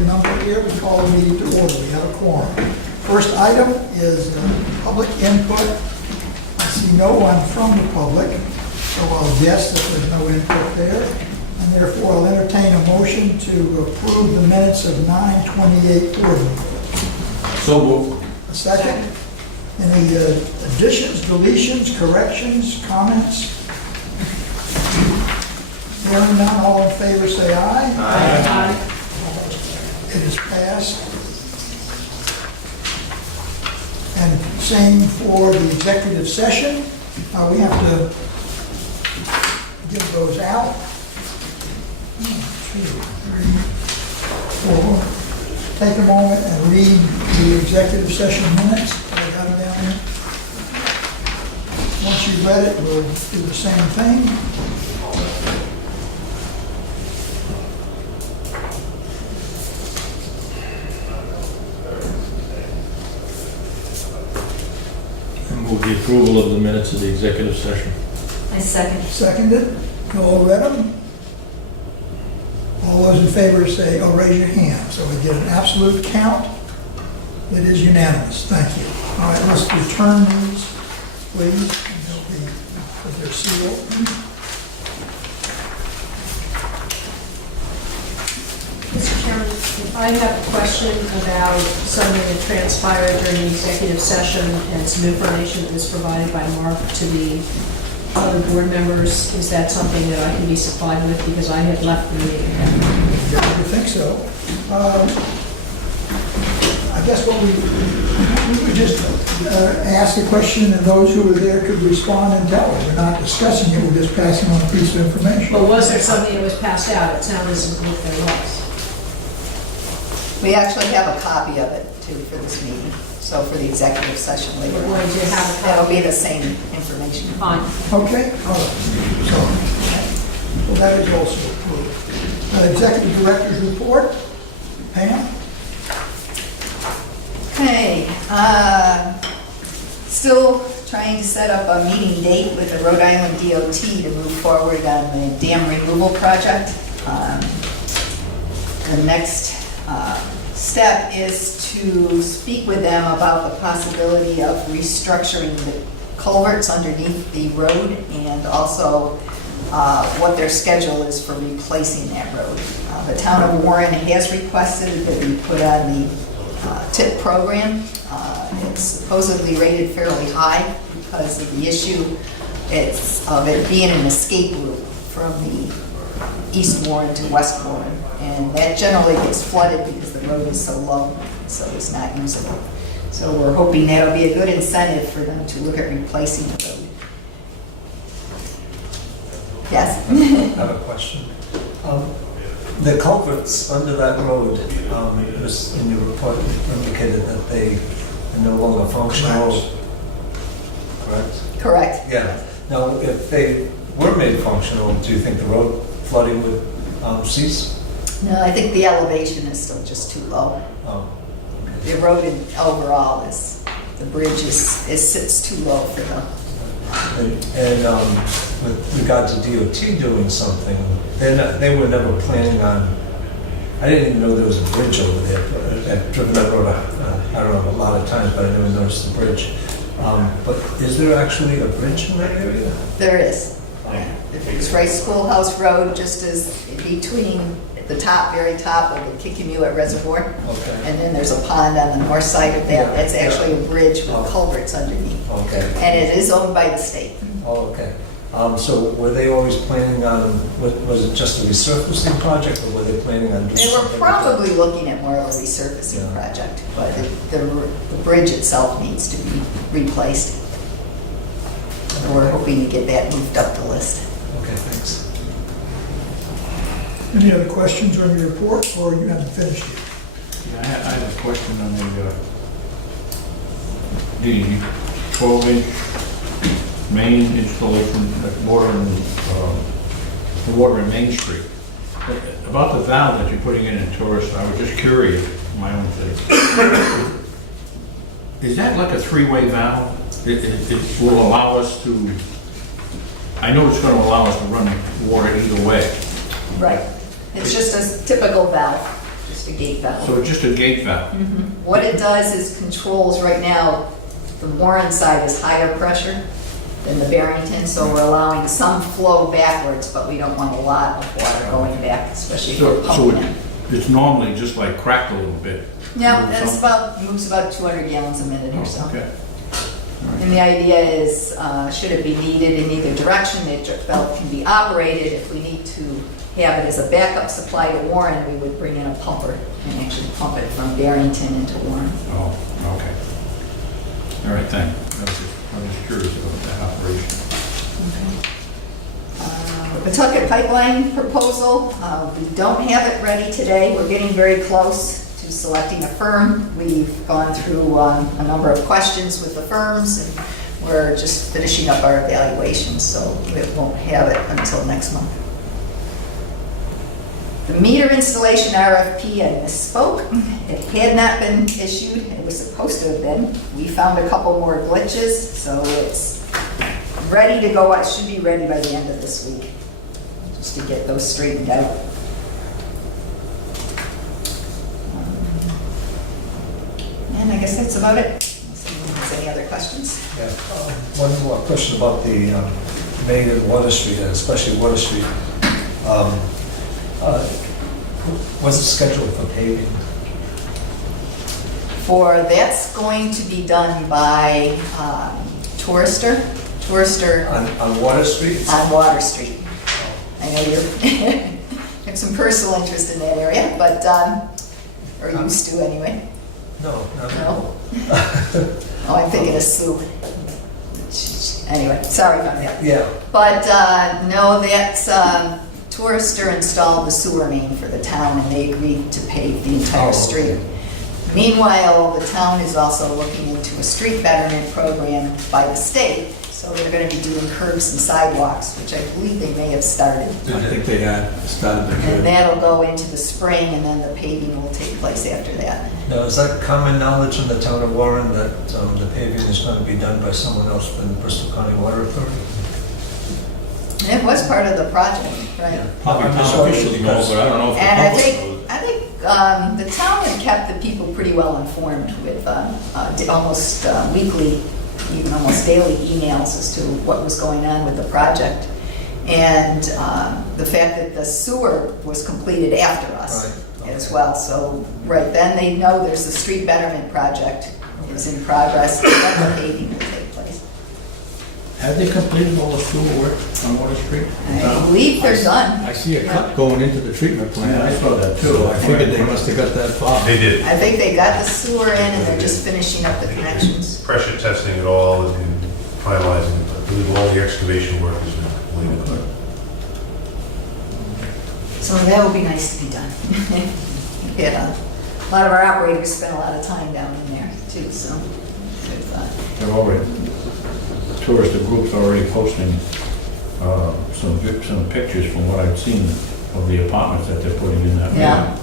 appropriate number here, we call the meeting to order. We have a quorum. First item is public input. I see no one from the public, so I'll guess that there's no input there. And therefore, I'll entertain a motion to approve the minutes of 9/28 board meeting. So moved. A second? Any additions, deletions, corrections, comments? Hearing none, all in favor say aye. Aye. It is passed. And same for the executive session. We have to give those out. 1, 2, 3, 4. Take a moment and read the executive session minutes. I got them down here. Once you've read it, we'll do the same thing. Move the approval of the minutes of the executive session. I second. Seconded. You all read them? All those in favor say, oh, raise your hand. So we get an absolute count. It is unanimous. Thank you. All right, let's return these, please. And they'll be, because they're sealed. Mr. Chairman, I have a question about something that transpired during the executive session and some information that was provided by Mark to the other board members. Is that something that I can be supplied with because I had left the meeting? Yeah, I think so. I guess what we would just ask a question and those who were there could respond and tell us. We're not discussing it, we're just passing on a piece of information. But was there something that was passed out? It sounded as if there was. We actually have a copy of it too for this meeting, so for the executive session later We're on. going to have a That'll copy. be the same information. Fine. Okay, all right. So that is also approved. Executive Director's report. Pam? Okay, still trying to set up a meeting date with the Rhode Island DOT to move forward on the dam removal project. The next step is to speak with them about the possibility of restructuring the culverts underneath the road and also what their schedule is for replacing that road. The town of Warren has requested that we put on the TIP program. It's supposedly rated fairly high because of the issue of it being an escape route from the East Warren to West Warren. And that generally gets flooded because the road is so low, so it's not usable. So we're hoping that'll be a good incentive for them to look at replacing the road. Yes? I have a question. The culverts under that road, it was in your report indicated that they are no longer functional, correct? Correct. Yeah. Now, if they were made functional, do you think the road flooding would cease? No, I think the elevation is still just too low. Oh, The road overall the bridge sits too low for them. and with regard to DOT doing something, they were never planning on. I didn't even know there was a bridge over there. I've driven that road, I don't know, a lot of times, but I never noticed the bridge. But is there actually a bridge in that area? There is. It's right Schoolhouse Road, just as between the top, very top of the Kickamuet Reservoir. Okay. And then there's a pond on the north side of that. Yeah, That's actually a bridge with Oh. culverts underneath. Okay. And it is owned by the state. Oh, okay. So were they always planning on, was it just a resurfacing project, or were they planning on doing They were something? probably looking at more of a resurfacing Yeah. project, but the bridge itself needs to be replaced. And we're hoping to get that moved up the list. Okay, thanks. Any other questions on your report, or you haven't finished yet? Yeah, I have a question on the 12-inch main installation at water in Main Street. About the valve that you're putting in Tourist, I was just curious, my own thing. Is that like a three-way valve? It will allow us to, I know it's going to allow us to run water either way. Right. It's just a typical valve, just a gate valve. So it's just a gate valve? What it does is controls, right now, the Warren side is higher pressure than the Barrington, so we're allowing some flow backwards, but we don't want a lot of water going back, especially if we're So pumping it. it's normally just like cracked a little bit? Yeah, Move that's some? moves about 200 gallons a minute or so. Oh, okay. And the idea is, should it be needed in either direction, the valve can be operated. If we need to have it as a backup supply to Warren, we would bring in a pumper and actually pump it from Barrington into Warren. Oh, okay. All right, thank you. I was just curious about that operation. The Pawtucket pipeline proposal, we don't have it ready today. We're getting very close to selecting a firm. We've gone through a number of questions with the firms, and we're just finishing up our evaluations, so we won't have it until next month. The meter installation RFP, I misspoke. It had not been issued. It was supposed to have been. We found a couple more glitches, so it's ready to go. It should be ready by the end of this week, just to get those straightened out. And I guess that's about it. Unless anyone has any other questions. Yeah, one more question about the Main and Water Street, and especially Water Street. What's the schedule for paving? That's going to be done by Tourister On Water Street? on Water Street. I know you have some personal interest in that area, but, or used to anyway. No, no. No? Oh, I'm thinking of Sue. Anyway, sorry about that. Yeah, But no, that's, Tourister installed the sewer main for the town, and they agreed to pave the entire Oh, street. okay. Meanwhile, the town is also looking into a street betterment program by the state, so they're gonna be doing curbs and sidewalks, which I believe they may have started. I think they had started the And good. that'll go into the spring, and then the paving will take place after that. now is that common knowledge in the town of Warren that the paving is going to be done by someone else than the Bristol County Water Authority? And it was part of the project, right? Probably I'm just town wondering officials know, because- but I don't know if the And I public think, knows. the town had kept the people pretty well informed with almost weekly, even almost daily emails as to what was going on with the project. And the fact that the sewer was completed after us Right, as okay. well. So right then they know there's the street betterment project is in progress, and then the paving will take place. Have they completed all the sewer work on Water Street? I believe they're done. I see a cut going into the treatment plant. Yeah, I saw that too. So I figured they must have got that far. They did. I think they got the sewer in and they're just finishing up the connections. Pressure testing it all and finalizing it. I believe all the excavation work has been completed. So that would be nice to be done. Yeah, a lot of our operators spend a lot of time down in there too, so. with, They're already, tourist groups already posting some pictures from what I've seen of the apartments that they're putting in that. Yeah. area.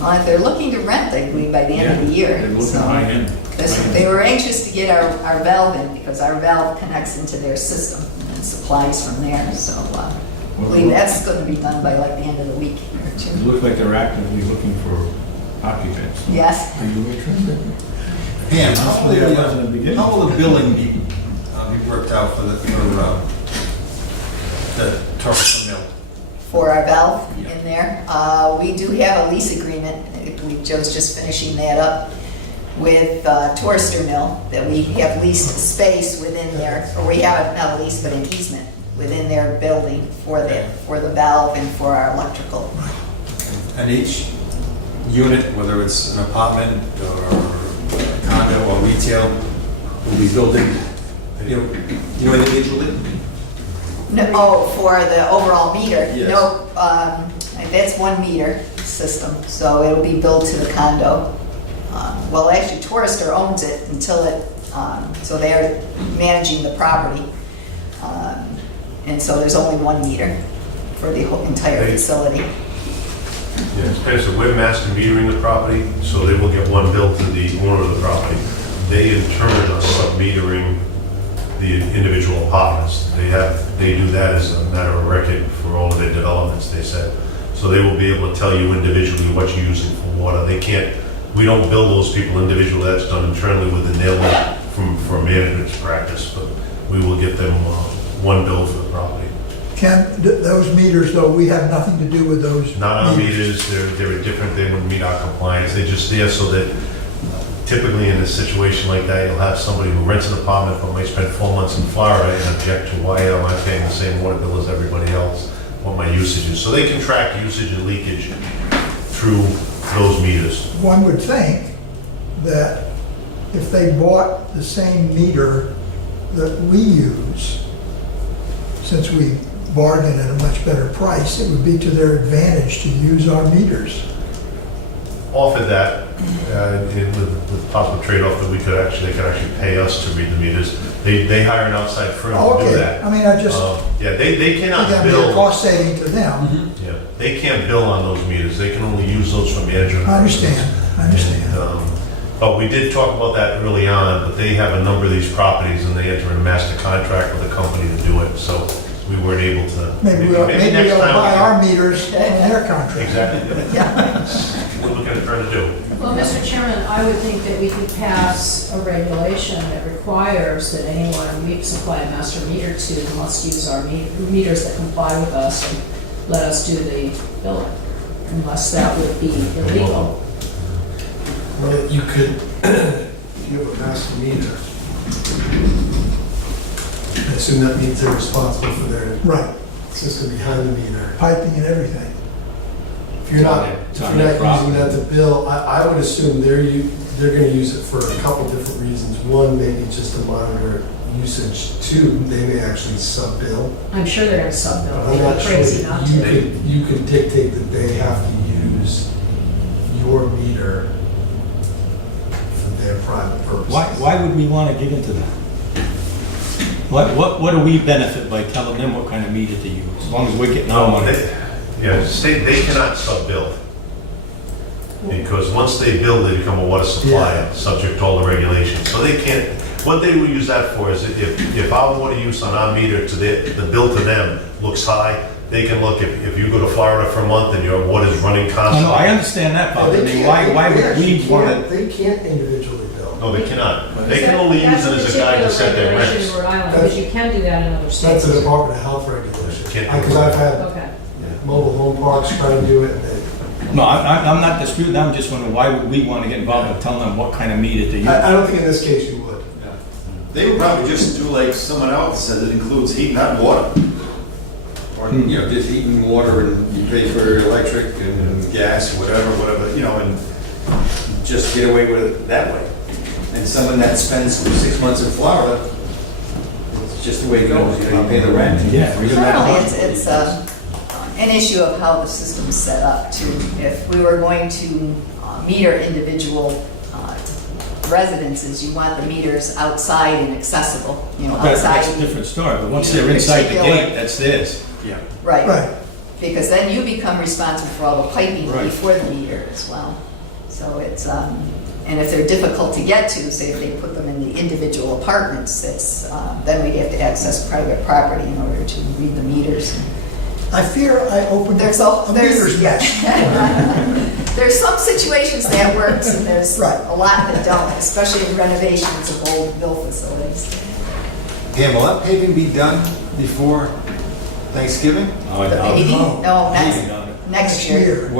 Well, if they're looking to rent, I believe, by the end of the year. They're looking so- high end. They were anxious to get our valve in because our valve connects into their system and supplies from there, so I believe that's going to be done by like the end of the week or It two. looks like they're actively looking for occupants. Yes. Are you interested? Pam, Hopefully that wasn't the beginning. how will the billing be worked out for the Torrance Mill? For our valve in there. We do have a lease agreement, Joe's just finishing that up, with Tourister Mill, that we have leased space within there, or we have, not a lease, but an easement within their building for the valve and for our electrical. And each unit, whether it's an apartment or condo or retail, will be built in, individually? No, oh, for the overall meter? Yes. No, that's one meter system, so it'll be billed to the condo. Well, actually, Tourister owns it until it, so they're managing the property. And so there's only one meter for the whole entire facility. Yes, and so we're master metering the property, so they will get one bill to the owner of the property. They in turn are sub-metering the individual apartments. They do that as a matter of record for all of their developments, they said. So they will be able to tell you individually what you're using for water. They can't, we don't bill those people individually, that's done internally within their limit for management's practice, but we will get them one bill for the property. Ken, those meters, though, we have nothing to do with those. Not on meters, they're different, they wouldn't meet our compliance, they're just there so that typically in a situation like that, you'll have somebody who rents an apartment but might spend 4 months in Florida and object to why am I paying the same water bill as everybody else, what my usage is. So they can track usage and leakage through those meters. One would think that if they bought the same meter that we use, since we bargain at a much better price, it would be to their advantage to use our meters. Offered that with possible trade-off that they could actually pay us to read the meters. They hire an outside firm to do Okay, that. I mean, I just, Yeah, they cannot again, be a bill, cost saving to them. yeah, they can't bill on those meters, they can only use those for management. I understand, I understand. And, but we did talk about that early on, but they have a number of these properties and they enter a master contract with a company to do it, so we weren't able to. Maybe we'll next buy time we our can- meters on their contract. Exactly. We're looking at trying to do. Well, Mr. Chairman, I would think that we could pass a regulation that requires that anyone we supply a master meter to must use our meters that comply with us and let us do the billing, unless that would be illegal. Well, you could, if you have a master meter, I assume that means they're responsible for their Right, system behind the meter. piping and everything. If you're not using that to bill, I would assume they're gonna use it for a couple different reasons. One, maybe just to monitor usage. Two, they may actually sub-bill. I'm sure they're gonna sub-bill, I'm they'd not be sure crazy not that to. you could dictate that they have to use your meter for their private purposes. Why would we want to get into that? What do we benefit by telling them what kind of meter to use, as long as we're getting our money? They cannot sub-bill. Because once they bill, they become a water supplier, subject to all the regulations. So they can't, what they will use that for is if our water use on our meter to the bill to them looks high, they can look, if you go to Florida for a month and your water's running No, constantly. I understand that part, I mean, why would we want to? They can't individually bill. No, they cannot. They can only use it as a guide to set their That's a particular regulation rents. in Rhode Island, because you can do that in other states. That's a Department of Health regulation. Can't do Because it. I've had Okay. mobile home parks try to do it, and they, No, I'm not disputing, I'm just wondering, why would we want to get involved in telling them what kind of meter to use? I don't think in this case you would. They would probably just do like someone else said, it includes heat, not water. Or, you know, just heat and water, and you pay for your electric and gas, whatever, and just get away with it that way. And someone that spends 6 months in Florida, it's just the way it goes, you pay the rent. Yeah. Normally, it's an issue of how the system's set up too. If we were going to meter individual residences, you want the meters outside and accessible, That's a outside. different story, but once they're inside the gate, that's theirs. Yeah. Right, Right, because then you become responsible for all the piping Right. before the meter as well. So it's, and if they're difficult to get to, say if they put them in the individual apartments, then we'd have to access private property in order to read the meters. I fear I opened There's a meter's mesh. There's some situations that works, and there's Right. a lot that don't, especially in renovations of old mill facilities. Pam, will that paving be done before Thanksgiving? Oh, I The doubt it. paving? no. No, Paving on it. next year.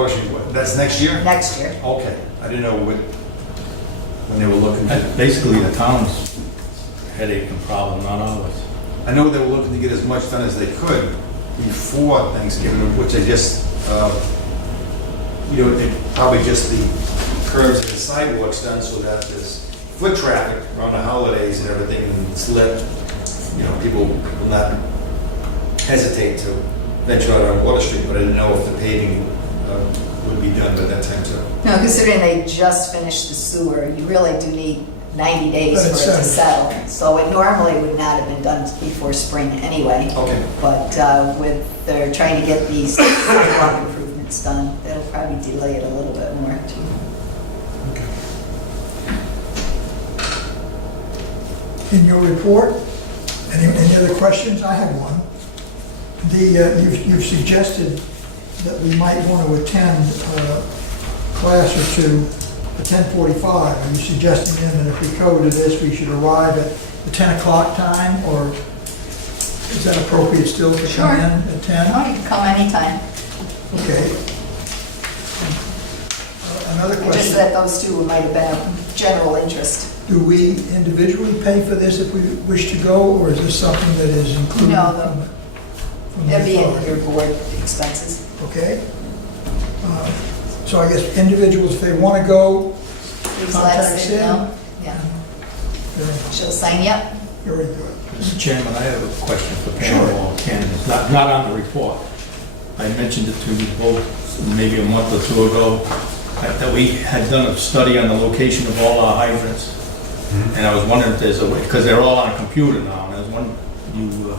That's next year? Next year. Okay, I didn't know when they were looking That's to, basically the town's headache and problem, not ours. I know they were looking to get as much done as they could before Thanksgiving, which they just, probably just the curbs and the sidewalks done so that there's foot traffic around the holidays and everything, and it's lit. People will not hesitate to venture out on Water Street, but I didn't know if the paving would be done by that time too. No, considering they just finished the sewer, you really do need 90 days But for it it to settles. settle. So it normally would not have been done before spring anyway. Okay. But they're trying to get these sidewalk improvements done, that'll probably delay it a little bit more too. In your report, any other questions? I have one. You've suggested that we might want to attend a class or two at 10:45. Are you suggesting then that if we go to this, we should arrive at the 10 o'clock time, or is that appropriate still to come Sure. in at 10? No, you can come anytime. Okay. Another Just question, that those two might have been of general interest. do we individually pay for this if we wish to go, or is this something that is included? No, from the That'd be in authority? your board expenses. Okay. So I guess individuals, if they want to go, Please let contact us Sid. know. Yeah, she'll sign you up. Very good. Mr. Chairman, I have a question for Sure. panel or candidates, not on the report. I mentioned it to you both maybe a month or two ago, that we had done a study on the location of all our hydrants. And I was wondering if there's a way, because they're all on a computer now, and I was wondering, you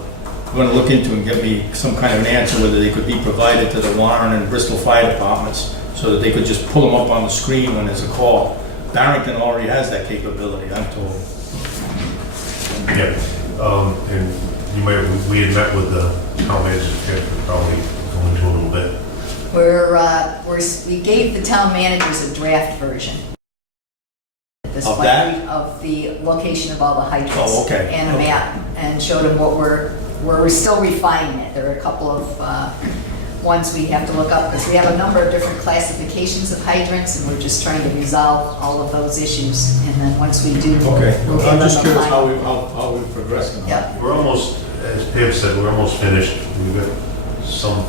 going to look into and get me some kind of an answer whether they could be provided to the Warren and Bristol Fire Departments so that they could just pull them up on the screen when there's a call. Barrington already has that capability, I'm told. Yeah, and you might, we had met with the town manager, Ted, we're probably going into a little bit. We gave the town managers a draft version. At this Of point, that? Of the location of all the hydrants. Oh, okay. And a map, and showed them what we're still refining it. There are a couple of ones we have to look up, because we have a number of different classifications of hydrants, and we're just trying to resolve all of those issues. And then once we do, Okay, we'll I'm give just them a curious final. how we progressing on it. Yep. We're almost, as Pam said, we're almost finished. We've got some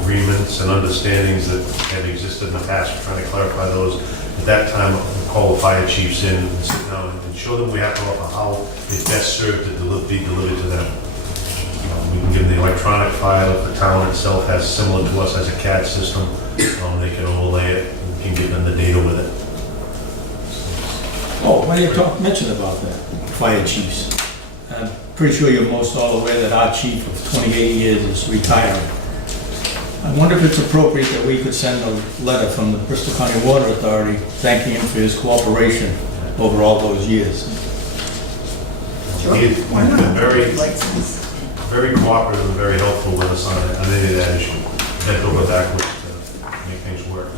agreements and understandings that have existed in the past. We're trying to clarify those. At that time, we'll call the fire chiefs in and sit down and show them we have to offer how it's best served to be delivered to them. We can give them the electronic file. If the town itself has similar to us as a CAD system, they can overlay it. We can give them the data with it. Oh, why didn't you mention about that, fire chiefs? I'm pretty sure you're most all aware that our chief of 28 years is retiring. I wonder if it's appropriate that we could send a letter from the Bristol County Water Authority thanking him for his cooperation over all those years. He's been very, License. very cooperative and very helpful with us on any of that issue. Bent over backwards to make things work.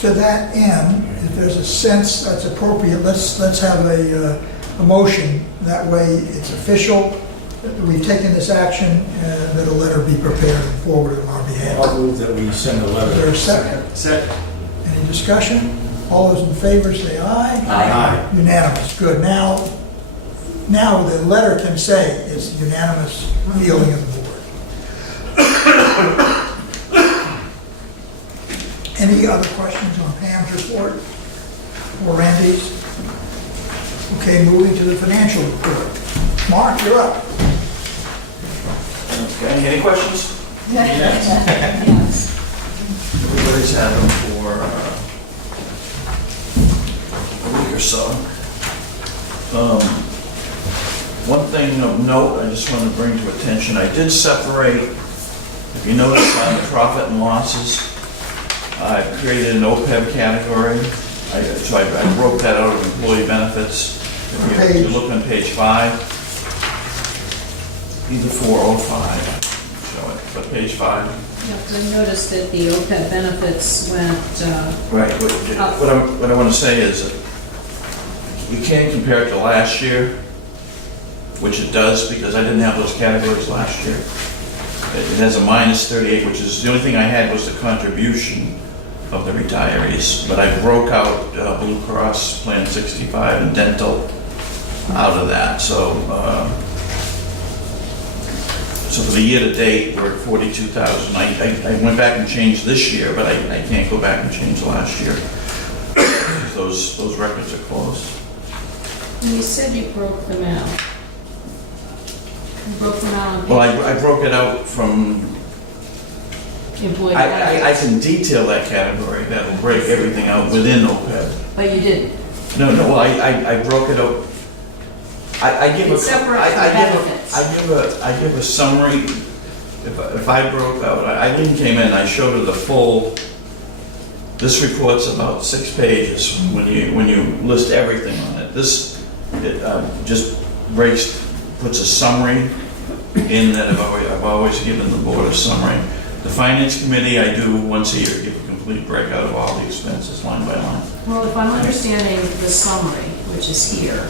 To that end, if there's a sense that's appropriate, let's have a motion. That way it's official, that we've taken this action, and that a letter be prepared and forwarded on our behalf. I'll move that we send a Is there a letter. second? Second. Any discussion? All those in favor say aye. Aye. Unanimous, good. Now the letter can say it's unanimous feeling of the board. Any other questions on Pam's report or Randy's? Okay, moving to the financial report. Mark, you're up. Okay, any questions? Yes. Everybody's had them for a week or so. One thing of note, I just want to bring to attention, I did separate, if you notice on the profit and losses, I created an OPEB category. So I broke that out of employee benefits. If you look on page 5, either 4 or 5, show it, but page 5. Yep, I noticed that the OPEB benefits went, Right, what I want to say is, that you can't compare it to last year, which it does, because I didn't have those categories last year. It has a minus 38, which is, the only thing I had was the contribution of the retirees, but I broke out Blue Cross, Plan 65, and dental out of that, so for the year to date, we're at 42,000. I went back and changed this year, but I can't go back and change last year. Those records are closed. and you said you broke them out. You broke them out on Well, I broke it out from, employee I benefits, can detail that category, that'll break everything out within OPEB. but you didn't. No, well, I broke it out, I give a... It's separate from benefits. I give a summary, if I broke out, Eileen came in, I showed her the full, this report's about 6 pages when you list everything on it. This, just puts a summary in that I've always given the board a summary. The finance committee, I do once a year, give a complete breakout of all the expenses line by line. Well, if I'm understanding the summary, which is here,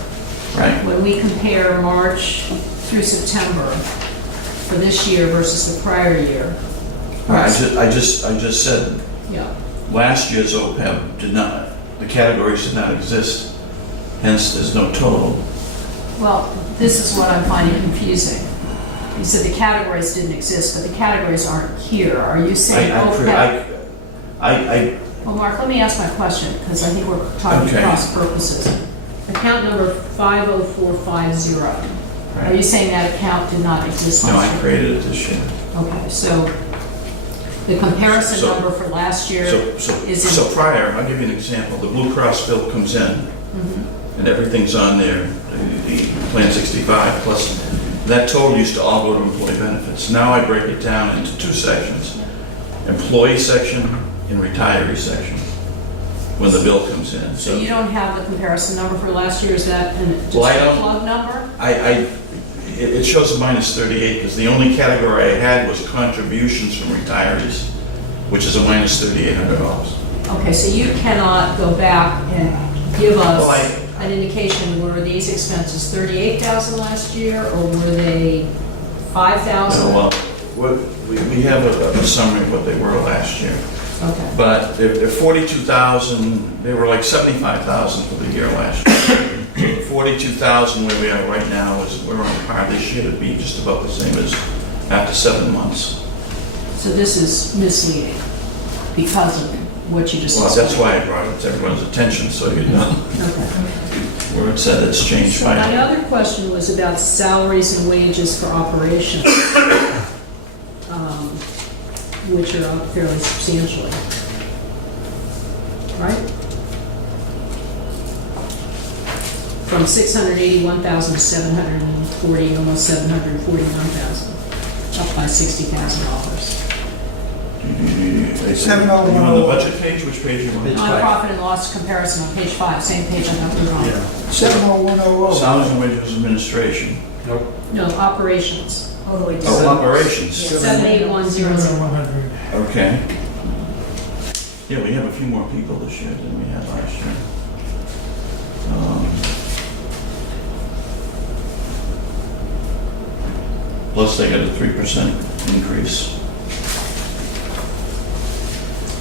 Right. when we compare March through September for this year versus the prior year. I just said, Yeah, last year's OPEB did not, the categories did not exist, hence there's no total. well, this is what I'm finding confusing. You said the categories didn't exist, but the categories aren't here. Are you saying OPEB? Well, Mark, let me ask my question, because I think we're talking Okay. cross purposes. Account number 50450. Are Right. you saying that account did not exist No, I last year? created it this year. Okay, so the comparison So- number for last year So is in... so prior, I'll give you an example. The Blue Cross bill comes in, Mhm. and everything's on there, the Plan 65 plus, that total used to all go to employee benefits. Now I break it down into two sections, employee section and retiree section, when the bill comes in. So you don't have the comparison number for last year, is that just Well, I a don't- plug number? It shows a minus 38, because the only category I had was contributions from retirees, which is a minus $3,800. Okay, so you cannot go back and give Well, us an indication, were these expenses 38,000 last year, or were they 5,000? Well, we have a summary of what they were last year. Okay, But they're 42,000, they were like 75,000 for the year last year. 42,000 where we are right now is, we're on par this year to be just about the same as after 7 months. so this is misleading because of what you just Well, explained. that's why I brought it to everyone's attention, so you know Okay. where it said it's changed So my by. other question was about salaries and wages for operations, which are up fairly substantially. Right? From 681,000 to 740, almost 741,000, up by $60,000. You on the budget page? Which page you on? On profit and loss comparison on page 5, same page I got it on. 70100. Salaries and wages administration. No, operations. All the way Oh, down. operations. 78100. Okay. Yeah, we have a few more people this year than we had last year. Plus they got a 3% increase.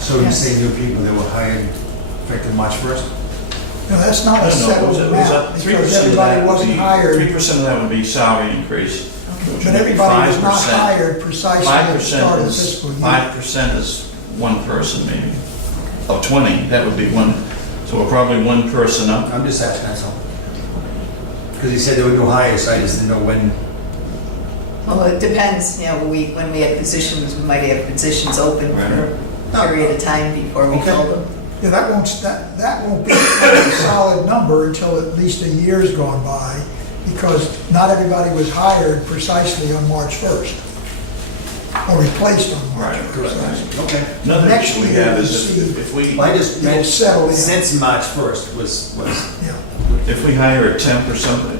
So you say new people that were hired effective March 1st? No, that's not a settled amount, because everybody wasn't hired, 3% of that would be salary increase. which but would be everybody was not 5%. hired precisely at the start of the 5% is, fiscal year. 5% is one person maybe. Of 20, that would be one, so we're probably one person up. I'm just asking, that's all. Because he said there were no hires, so I just didn't know when. Well, it depends, you know, when we had positions, we might have positions open for a period of time before we Okay. fill them. Yeah, that won't be a solid number until at least a year's gone by, because not everybody was hired precisely on March 1st, or replaced on March Right, 1st. Okay. Another Next issue we year, have you is see- if we, Well, I just It'll meant settle in. since March 1st was, Yeah. if we hire a temp or something,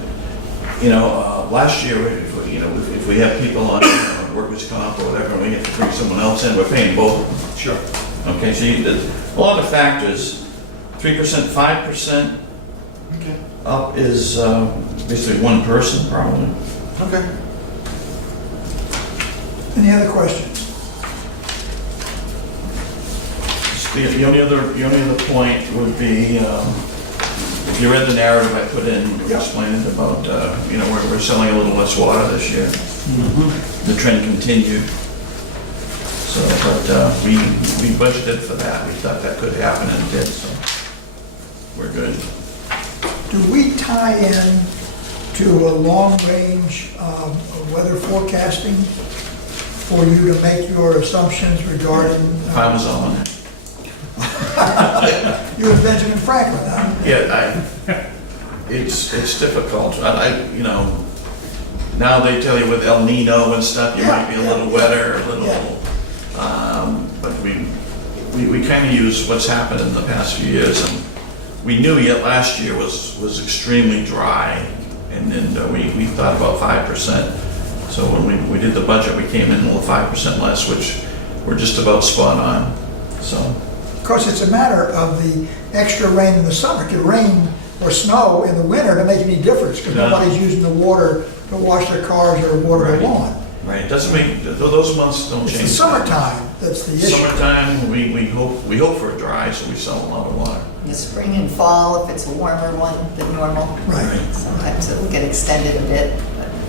you know, last year, if we have people on workers' comp or whatever, and we have to bring someone else in, we're paying both of them. sure. Okay, so there's a lot of factors. 3%, 5% Okay. up is basically one person probably. Okay. Any other questions? The only other point would be, if you read the narrative I put in, Yeah. explaining about, we're selling a little less water this year. The trend continued. So, but we budgeted for that. We thought that could happen and it did, so we're good. Do we tie in to a long-range weather forecasting for you to make your assumptions regarding, If I was on it. you and Benjamin Franklin, huh? Yeah, it's difficult. Now they tell you with El Nino and stuff, you might be a little wetter, a little, but we kind of use what's happened in the past few years, and we knew yet last year was extremely dry, and then we thought about 5%. So when we did the budget, we came in a little 5% less, which we're just about spot on, so. Of course, it's a matter of the extra rain in the summer. It could rain or snow in the winter to make any difference, because Yeah. nobody's using the water to wash their cars or water their Right. lawn. Right, it doesn't make, those months don't It's change. the summertime that's the issue. Summertime, we hope for a dry, so we sell a lot of water. In the spring and fall, if it's a warmer one than normal, Right. sometimes it will get extended a bit.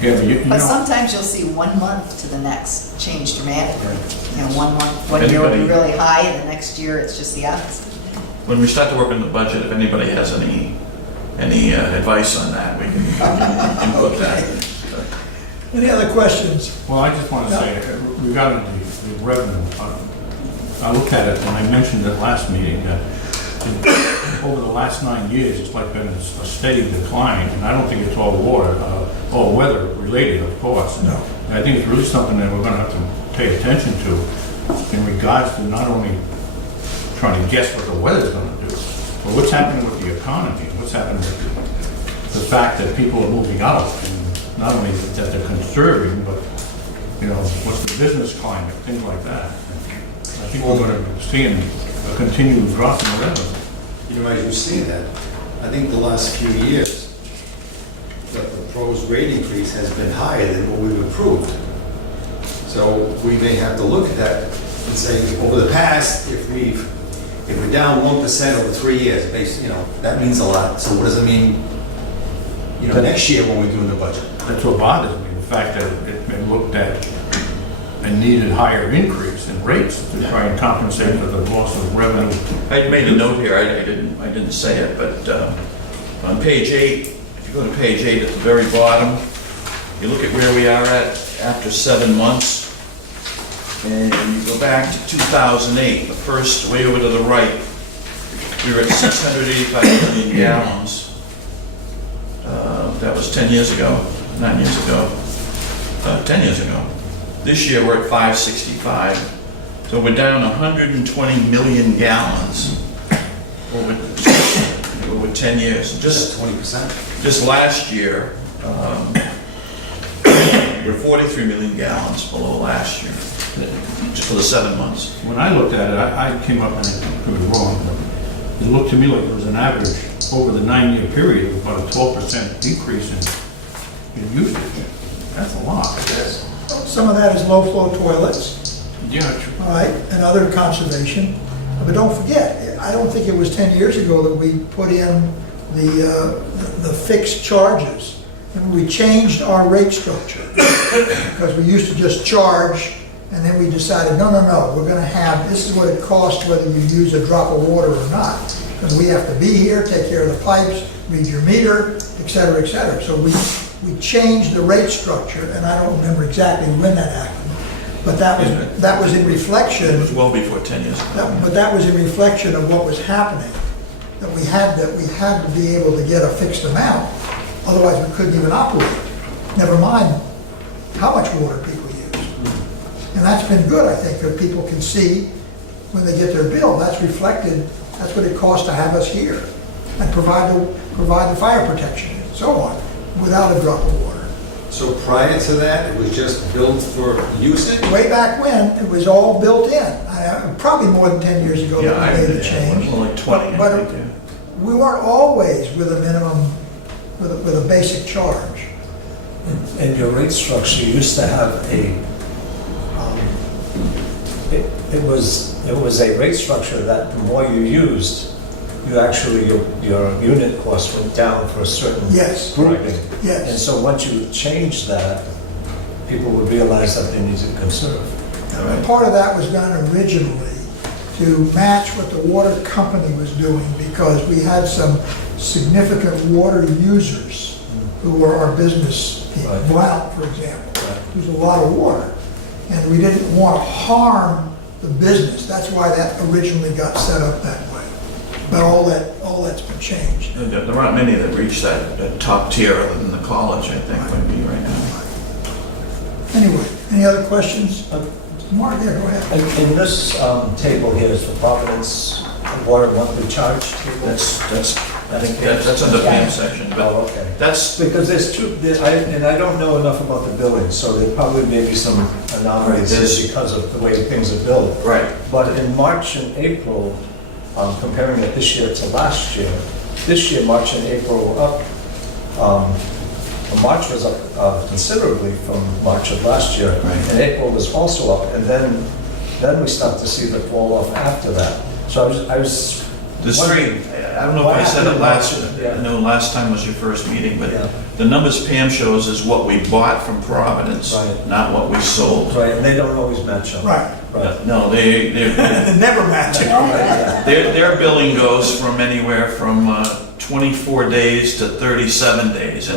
Yeah, but you But know, sometimes you'll see 1 month to the next change dramatically. You know, 1 month, 1 year will be Anybody- really high, and the next year it's just the opposite. When we start to work on the budget, if anybody has any advice on that, we can input that. Any other questions? well, I just want to say, regarding the revenue, I looked at it, and I mentioned at last meeting, that over the last 9 years, it's like been a steady decline, and I don't think it's all all weather related, of course. No. And I think it's really something that we're gonna have to pay attention to in regards to not only trying to guess what the weather's gonna do, but what's happening with the economy, what's happening with the fact that people are moving out, and not only that they're conserving, but, you know, what's the business climate, things like that. I think we're gonna be seeing a continued drop in the revenue. You know, as you see that, I think the last few years, the proposed rate increase has been higher than what we've approved. So we may have to look at that and say, over the past, if we're down 1% over 3 years, basically, you know, that means a lot. So what does it mean, you know, next year when we're doing the budget? That's what bothers me, the fact that it's been looked at and needed higher increase in rates to try and compensate for the loss of revenue. I made a note here, I didn't say it, but on page 8, if you go to page 8 at the very bottom, you look at where we are at after 7 months, and you go back to 2008, the first, way over to the right, we were at 685 million gallons. That was 10 years ago, 9 years ago, 10 years ago. This year, we're at 565, so we're down 120 million gallons over 10 years. Just 20%? Just last year, we're 43 million gallons below last year, just for the 7 months. When I looked at it, I came up, and I could be wrong, but it looked to me like it was an average over the 9-year period of about a 12% decrease in usage. That's a lot. Some of that is low-flow toilets, Yeah, true. all right, and other conservation. But don't forget, I don't think it was 10 years ago that we put in the fixed charges. And we changed our rate structure, because we used to just charge, and then we decided, no, we're gonna have, this is what it costs whether you use a drop of water or not. Because we have to be here, take care of the pipes, read your meter, et cetera, et cetera. So we changed the rate structure, and I don't remember exactly when that happened. But that was in reflection. It was well before 10 years ago. But that was in reflection of what was happening, that we had to be able to get a fixed amount, otherwise we couldn't even operate, never mind how much water people use. And that's been good, I think, that people can see when they get their bill, that's reflected, that's what it costs to have us here, and provide the fire protection and so on, without a drop of water. So prior to that, it was just built for usage? Way back when, it was all built in. Probably more than 10 years ago Yeah, that we made the change. more like 20, But I think, yeah. we weren't always with a minimum, with a basic charge. And your rate structure used to have it was a rate structure that the more you used, your unit cost went down for a certain Yes. grouping. And Yes. so once you changed that, people would realize that they need to conserve. And part of that was done originally to match what the water company was doing, because we had some significant water users who were our business people. Right. Blount, for example, used a lot of water. And we didn't want to harm the business. That's why that originally got set up that way. But all that's been changed. There aren't many that reach that top tier other than the college, I think, would be right now. Anyway, any other questions? Mark, yeah, go ahead. In this table here is the Providence water monthly charge table. That's I think That's under Pam's section, but Oh, okay. that's, Because there's two, and I don't know enough about the building, so there probably may be some anomalies Right, because of the way things are built. right. But in March and April, comparing it this year to last year, this year, March and April were up. March was up considerably from March of last year, Right. and April was also up, and then we start to see the fall off after that. So I was. There's three, I don't know if I said it last, Yeah. I know last time was your first meeting, but Yeah. the numbers Pam shows is what we bought from Providence, Right. not what we sold. Right, and they don't always match up. Right. Right. No, they're, Never match it. their billing goes from anywhere from 24 days to 37 days in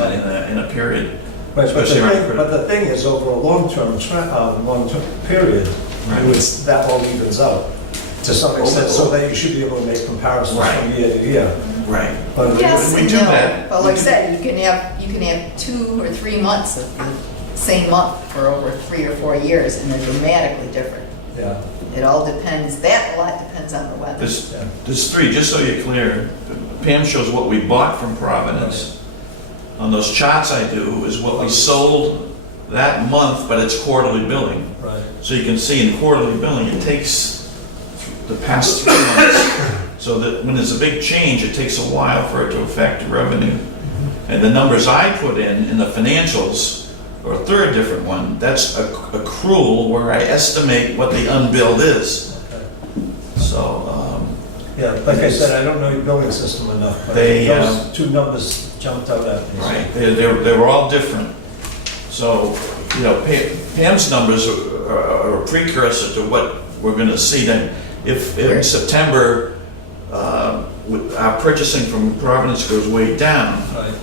a period. Right, Especially around but the thing is, over a long-term period, Right. that all evens out to some extent, so that you should be able to make comparisons Right. from year to year. Right. But Yes we and do no, that. but like I said, you can have 2 or 3 months of the same month for over 3 or 4 years, and they're dramatically different. Yeah, It all depends, a lot depends on the weather. There's three, just so you're clear. Pam shows what we bought from Providence. On those charts I do is what we sold that month, but it's quarterly billing. right. So you can see in quarterly billing, it takes the past 3 months, so that when there's a big change, it takes a while for it to affect revenue. And the numbers I put in the financials, or a third different one, that's accrual where I estimate what the unbilled is. Okay. So, Yeah, like I said, I don't know your billing system enough, but They, those two numbers jumped out at me. right, they were all different. So, you know, Pam's numbers are a precursor to what we're gonna see then. If in September, our purchasing from Providence goes way down, Right,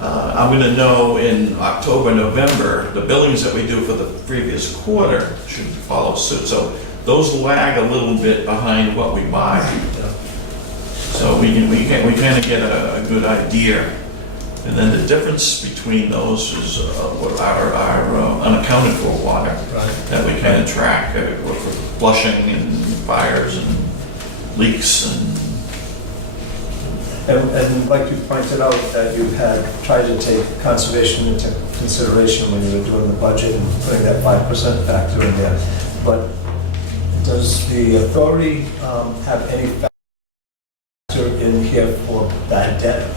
I'm gonna know in October, November, the billings that we do for the previous quarter should follow suit. So those lag a little bit behind what we buy. yeah. So we kind of get a good idea. And then the difference between those is what our unaccounted for water Right. that we kind of track for flushing and fires and leaks And like you pointed out, that you had tried to take conservation into consideration when you were doing the budget and putting that 5% factor in there. But does the authority have any factor in here for bad debt?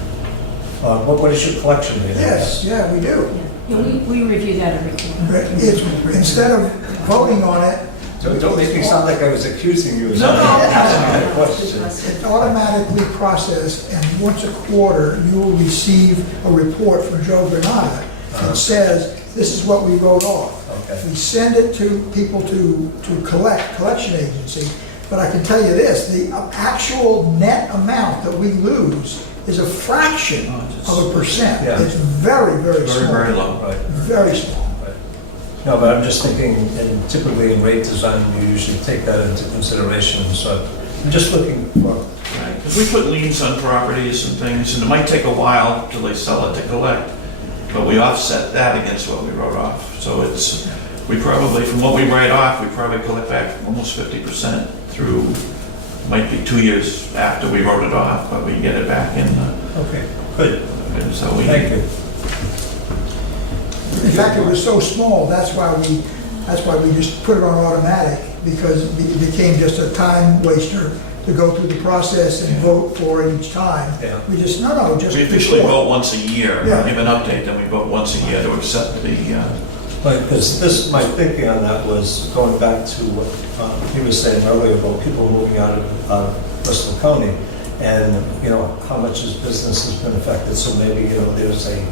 What is your collection rate? Yes, yeah, we do. Yeah, we review that every quarter. But it's, instead of voting on it, Don't make me sound like I was accusing you of No, no. asking a question. it's automatically processed, and once a quarter, you will receive a report from Joe Granada that says, this is what we wrote off. Okay. We send it to people to collection agency, but I can tell you this, the actual net amount that we lose is a fraction of a percent. Yeah. It's very, very very, small. very low. Right. Very small. No, but I'm just thinking, and typically in rate design, you usually take that into consideration, so I'm just looking for, Right, because we put liens on properties and things, and it might take a while till they sell it to collect, but we offset that against what we wrote off. So it's, we probably, from what we write off, we probably collect back almost 50% through, might be 2 years after we wrote it off, but we get it back in the, okay, good, and so we. thank you. In fact, it was so small, that's why we just put it on automatic, because it became just a time waster to go through the process and vote for it each time. Yeah. We just, just. We officially report. vote once a year, Yeah. give an update, then we vote once a year to accept the, Because this, my thinking on that was going back to what he was saying earlier about people moving out of Bristol County, and, you know, how much his business has been affected, so maybe, you know, there's a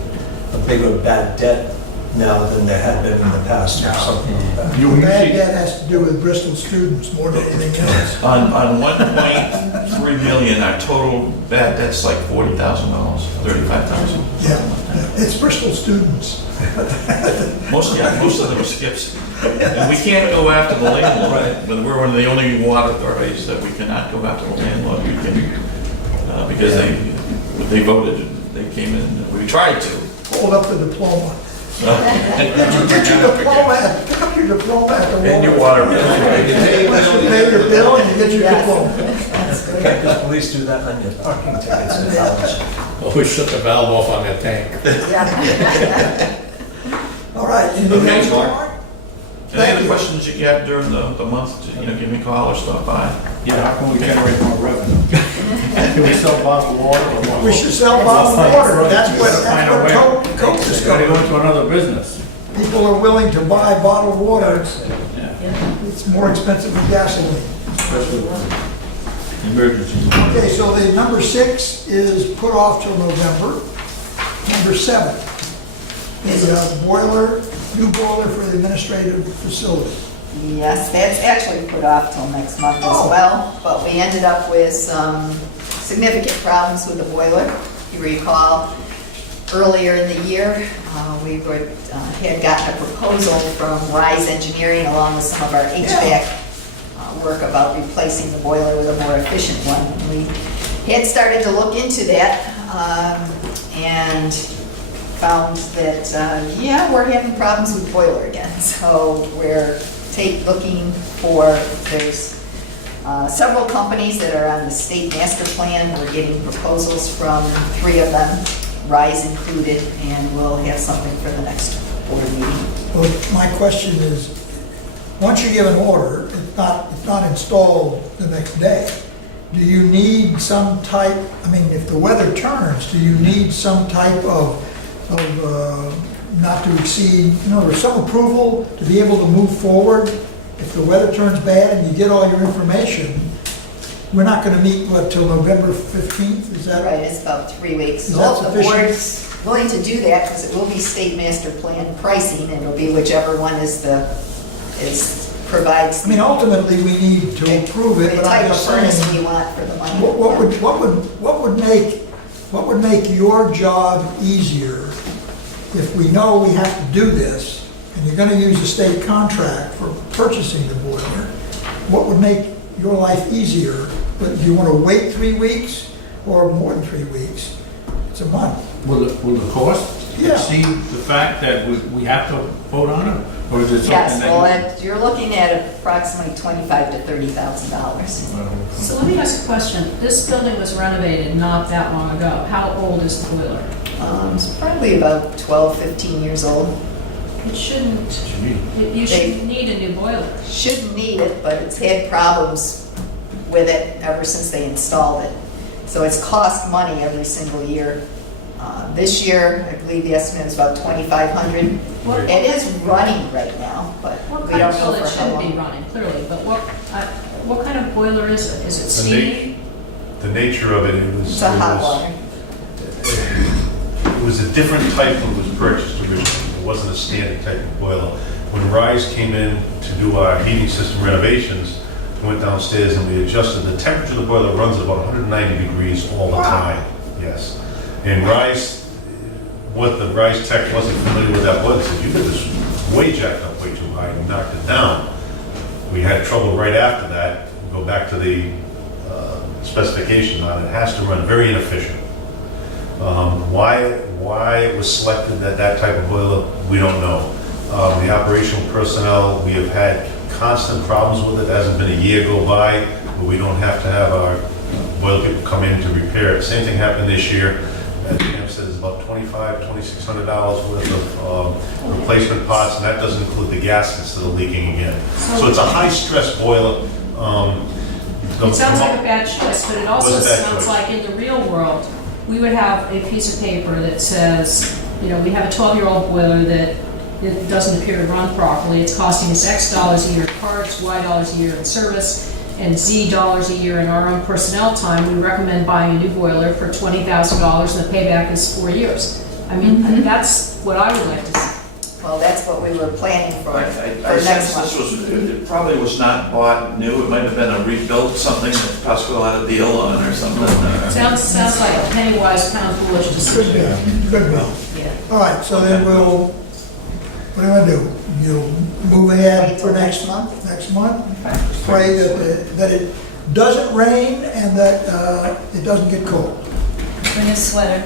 bigger bad debt now than there had been in the past, or something like that. You The bad usually, debt has to do with Bristol students more than anything else. on 1.3 million, our total bad debt's like $40,000, 35,000. Yeah, it's Bristol students. Most of them are skips. And we can't go after the landlord, but we're one of the only water authorities that we cannot go after the landlord. We can, because they voted, they came in, we tried to. Hold up the diploma. Get your diploma, pick up your diploma at the And your water. water bill. Once you pay your bill and you get your Yes. diploma. Can't the police do that on your parking tickets in college? Always shut the valve off on that tank. Yeah. All right, anything Okay, else, Mark. Mark? Any Thank other you. questions you get during the month, give me a call or stop by. Yeah, how can we generate more revenue? Can we sell bottled water or what? We should sell bottled water, that's what Find a way. Coke It's gotta go discovered. into another business. People are willing to buy bottled water, Yeah. it's more expensive than gasoline. Especially with emergencies. Okay, so the number 6 is put off till November. Number 7, the boiler, new boiler for the administrative facility. Yes, that's actually put off till next month as Oh. well, but we ended up with some significant problems with the boiler. If you recall, earlier in the year, we had gotten a proposal from Rise Engineering along with some of our HVAC work about replacing the boiler with a more efficient one. We had started to look into that and found that, yeah, we're having problems with the boiler again. So we're looking for, there's several companies that are on the state master plan. We're getting proposals from 3 of them, Rise included, and we'll have something for the next board meeting. Well, my question is, once you give an order, it's not installed the next day. Do you need some type, I mean, if the weather turns, do you need some type of not to exceed, there's some approval to be able to move forward? If the weather turns bad and you get all your information, we're not gonna meet, till November 15th, is that Right, it's about 3 weeks. Is So that if the sufficient? board's willing to do that, because it will be state master plan pricing, and it'll be whichever one provides I mean, ultimately, we need to approve it, the but I'm type of just furnace saying, we want for the money. what would make your job easier if we know we have to do this, and you're gonna use a state contract for purchasing the boiler? What would make your life easier? But do you wanna wait 3 weeks or more than 3 weeks? It's a month. Will the cost Yeah. exceed the fact that we have to vote on it? Or is it something Yes, that? well, you're looking at approximately $25,000 to $30,000. So let me ask a question. This building was renovated not that long ago. How old is the boiler? It's probably about 12, 15 years old. It shouldn't, you shouldn't need a new boiler. Shouldn't need it, but it's had problems with it ever since they installed it. So it's cost money every single year. This year, I believe the estimate is about $2,500. What- It is running right now, but What we kind don't of, know well, for it how shouldn't be long. running, clearly, but what kind of boiler is it? Is it steam? The nature of it, It's a hot water. it was a different type that was purchased originally. It wasn't a standard type of boiler. When Rise came in to do our heating system renovations, we went downstairs and we adjusted. The temperature of the boiler runs at about 190 degrees all the time. Yes. And Rise, what the Rise tech wasn't familiar with that boiler, said, you got this way jacked up way too high, and knocked it down. We had trouble right after that. We go back to the specification on it. It has to run very inefficient. Why it was selected that type of boiler, we don't know. The operational personnel, we have had constant problems with it. It hasn't been a year go by where we don't have to have our boiler people come in to repair it. Same thing happened this year. As Pam said, it's about $2,600 worth of replacement parts, and that doesn't include the gaskets that are leaking again. So it's a high-stress boiler. It sounds like a bad choice, but it also Was a bad sounds choice. like in the real world, we would have a piece of paper that says, we have a 12-year-old boiler that it doesn't appear to run properly. It's costing us X dollars a year in parts, Y dollars a year in service, and Z dollars a year in our own personnel time. We recommend buying a new boiler for $20,000 and the payback is 4 years. I mean, that's what I would like to see. Well, that's what we were planning for I next sense month. this was, it probably was not bought new, it might have been a rebuilt, something that Costco had a deal on or something. Sounds like a penny wise, pound foolish Could decision. be, could be. Yeah. All right, so then what do you want to do? You'll move ahead for next month? Next month? Pray that it doesn't rain and that it doesn't get cold. Bring a sweater.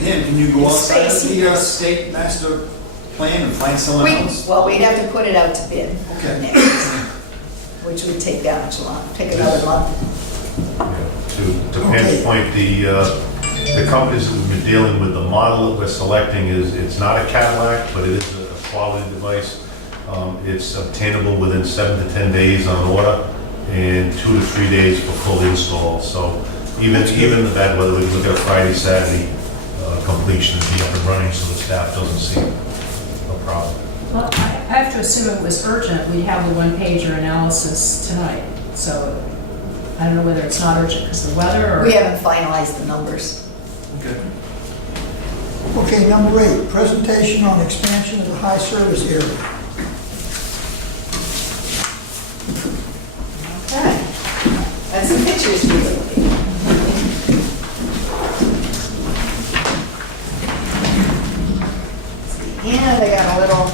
Dan, can you go outside of Space the heaters. state master plan and find someone else? Well, we'd have to put it out to bid. Okay. next, which would take that much long, take another month. To Pam's point, the companies that we've been dealing with, the model that we're selecting is, it's not a Cadillac, but it is a quality device. It's obtainable within 7 to 10 days on order and 2 to 3 days for full install. So even in the bad weather, we can look at a Friday, Saturday completion and be up and running so the staff doesn't see a problem. Well, I have to assume it was urgent, we'd have the one-pager analysis tonight, so I don't know whether it's not urgent because of the weather or... We haven't finalized the numbers. Okay, number 8, presentation on expansion of the high service area. Okay. That's some pictures we look at. And I got a little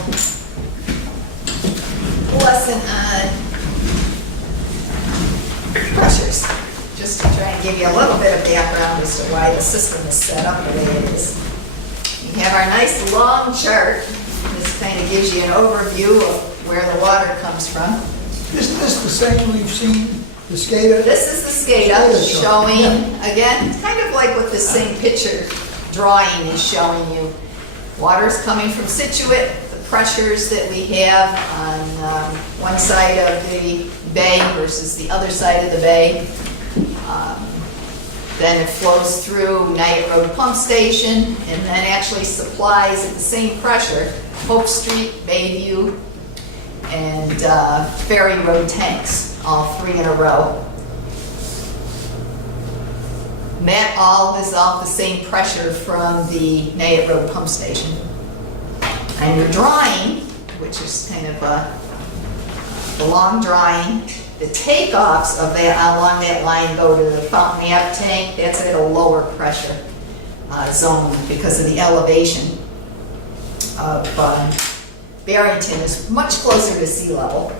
lesson on pressures, just to try and give you a little bit of background as to why the system is set up the way it is. We have our nice long chart. This kind of gives you an overview of where the water comes from. Isn't this the same we've seen, the SCADA? This is the SCADA SCADA chart, showing, again, it's kind of like what this same picture drawing is showing you. Water's coming from Situate, the pressures that we have on one side of the bay versus the other side of the bay. Then it flows through Knight Road Pump Station and then actually supplies at the same pressure Hope Street, Bayview, and Ferry Road tanks, all 3 in a row. And that all is off the same pressure from the Knight Road Pump Station. And your drawing, which is kind of the long drawing, the takeoffs of that along that line go to the Fountain Ave tank. That's at a lower pressure zone because of the elevation of Barrington is much closer to sea level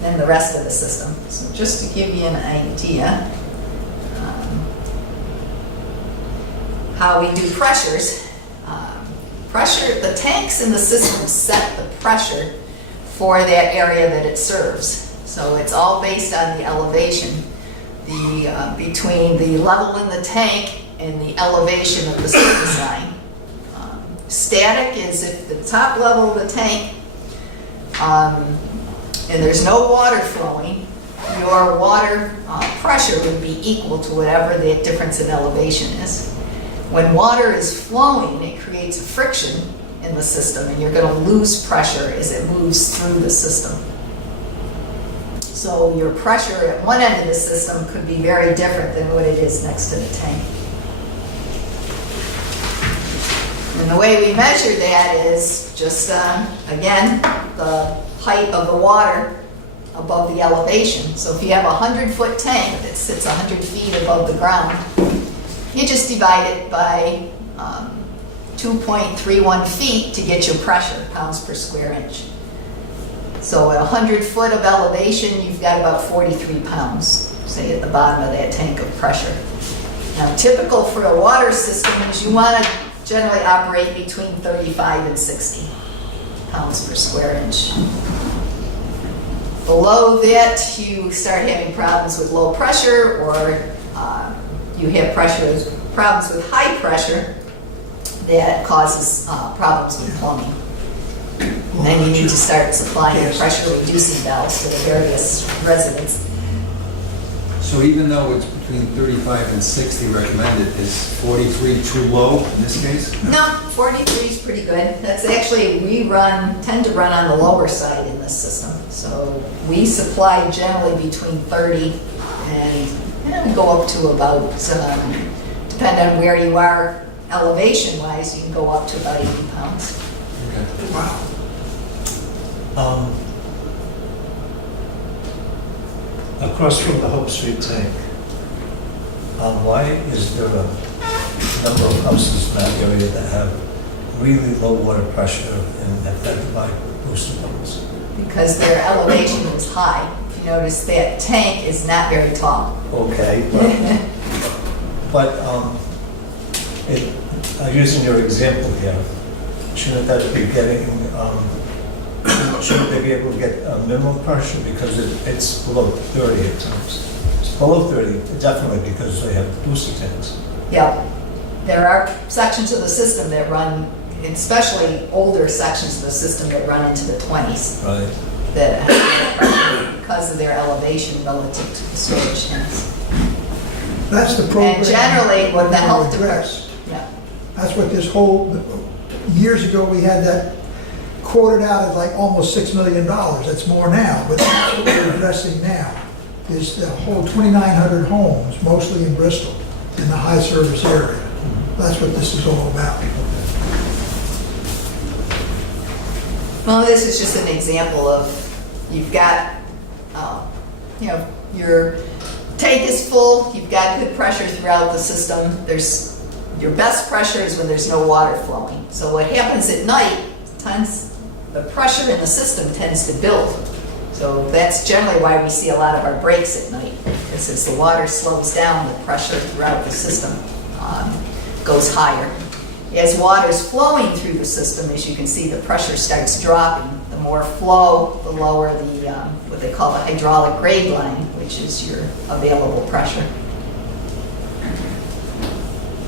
than the rest of the system. So just to give you an idea how we do pressures. Pressure, the tanks in the system set the pressure for that area that it serves. So it's all based on the elevation, between the level in the tank and the elevation of the surface line. Static is if the top level of the tank and there's no water flowing, your water pressure would be equal to whatever the difference in elevation is. When water is flowing, it creates a friction in the system and you're going to lose pressure as it moves through the system. So your pressure at one end of the system could be very different than what it is next to the tank. And the way we measure that is just, again, the height of the water above the elevation. So if you have a 100-foot tank that sits 100 feet above the ground, you just divide it by 2.31 feet to get your pressure, pounds per square inch. So at 100 foot of elevation, you've got about 43 pounds, say at the bottom of that tank of pressure. Now typical for a water system is you want to generally operate between 35 and 60 pounds per square inch. Below that, you start having problems with low pressure, or you have problems with high pressure that causes problems with plumbing. And then you need to start supplying pressure reducing valves to the various residents. So even though it's between 35 and 60 recommended, is 43 too low in this case? No, 43 is pretty good. That's actually, we tend to run on the lower side in this system. So we supply generally between 30 and we go up to about, depend on where you are elevation-wise, you can go up to about 80 pounds. Okay. Wow. Across from the Hope Street tank, why is there a number of houses in that area that have really low water pressure and affected by booster pumps? Because their elevation is high. If you notice, that tank is not very tall. Okay, but using your example here, shouldn't that be getting, shouldn't they be able to get a minimum pressure because it's below 30 at times? It's below 30, definitely, because they have booster tanks. Yeah, there are sections of the system that run, especially older sections of the system that run into the 20s. Right. That have pressure because of their elevation relative to the storage tanks. That's the program. And generally, what the health address. department, yeah, That's what this whole, years ago, we had that quoted out at like almost $6 million. That's more now, but that's what we're addressing now, is the whole 2,900 homes, mostly in Bristol, in the high service area. That's what this is all about. well, this is just an example of, you've got, your tank is full, you've got good pressure throughout the system. Your best pressure is when there's no water flowing. So what happens at night, the pressure in the system tends to build. So that's generally why we see a lot of our breaks at night, because as the water slows down, the pressure throughout the system goes higher. As water's flowing through the system, as you can see, the pressure starts dropping. The more flow, the lower the, what they call the hydraulic grade line, which is your available pressure.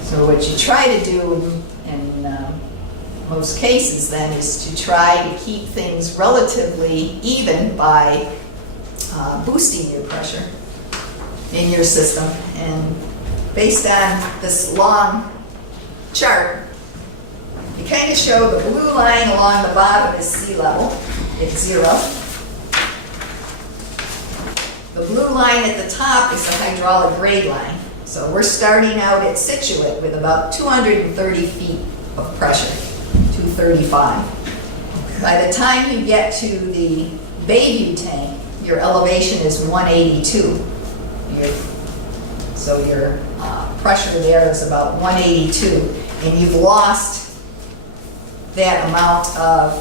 So what you try to do in most cases then is to try to keep things relatively even by boosting your pressure in your system. And based on this long chart, we kind of show the blue line along the bottom is sea level, it's 0. The blue line at the top is the hydraulic grade line. So we're starting out at Situate with about 230 feet of pressure, 235. By the time you get to the Bayview tank, your elevation is 182. So your pressure there is about 182, and you've lost that amount of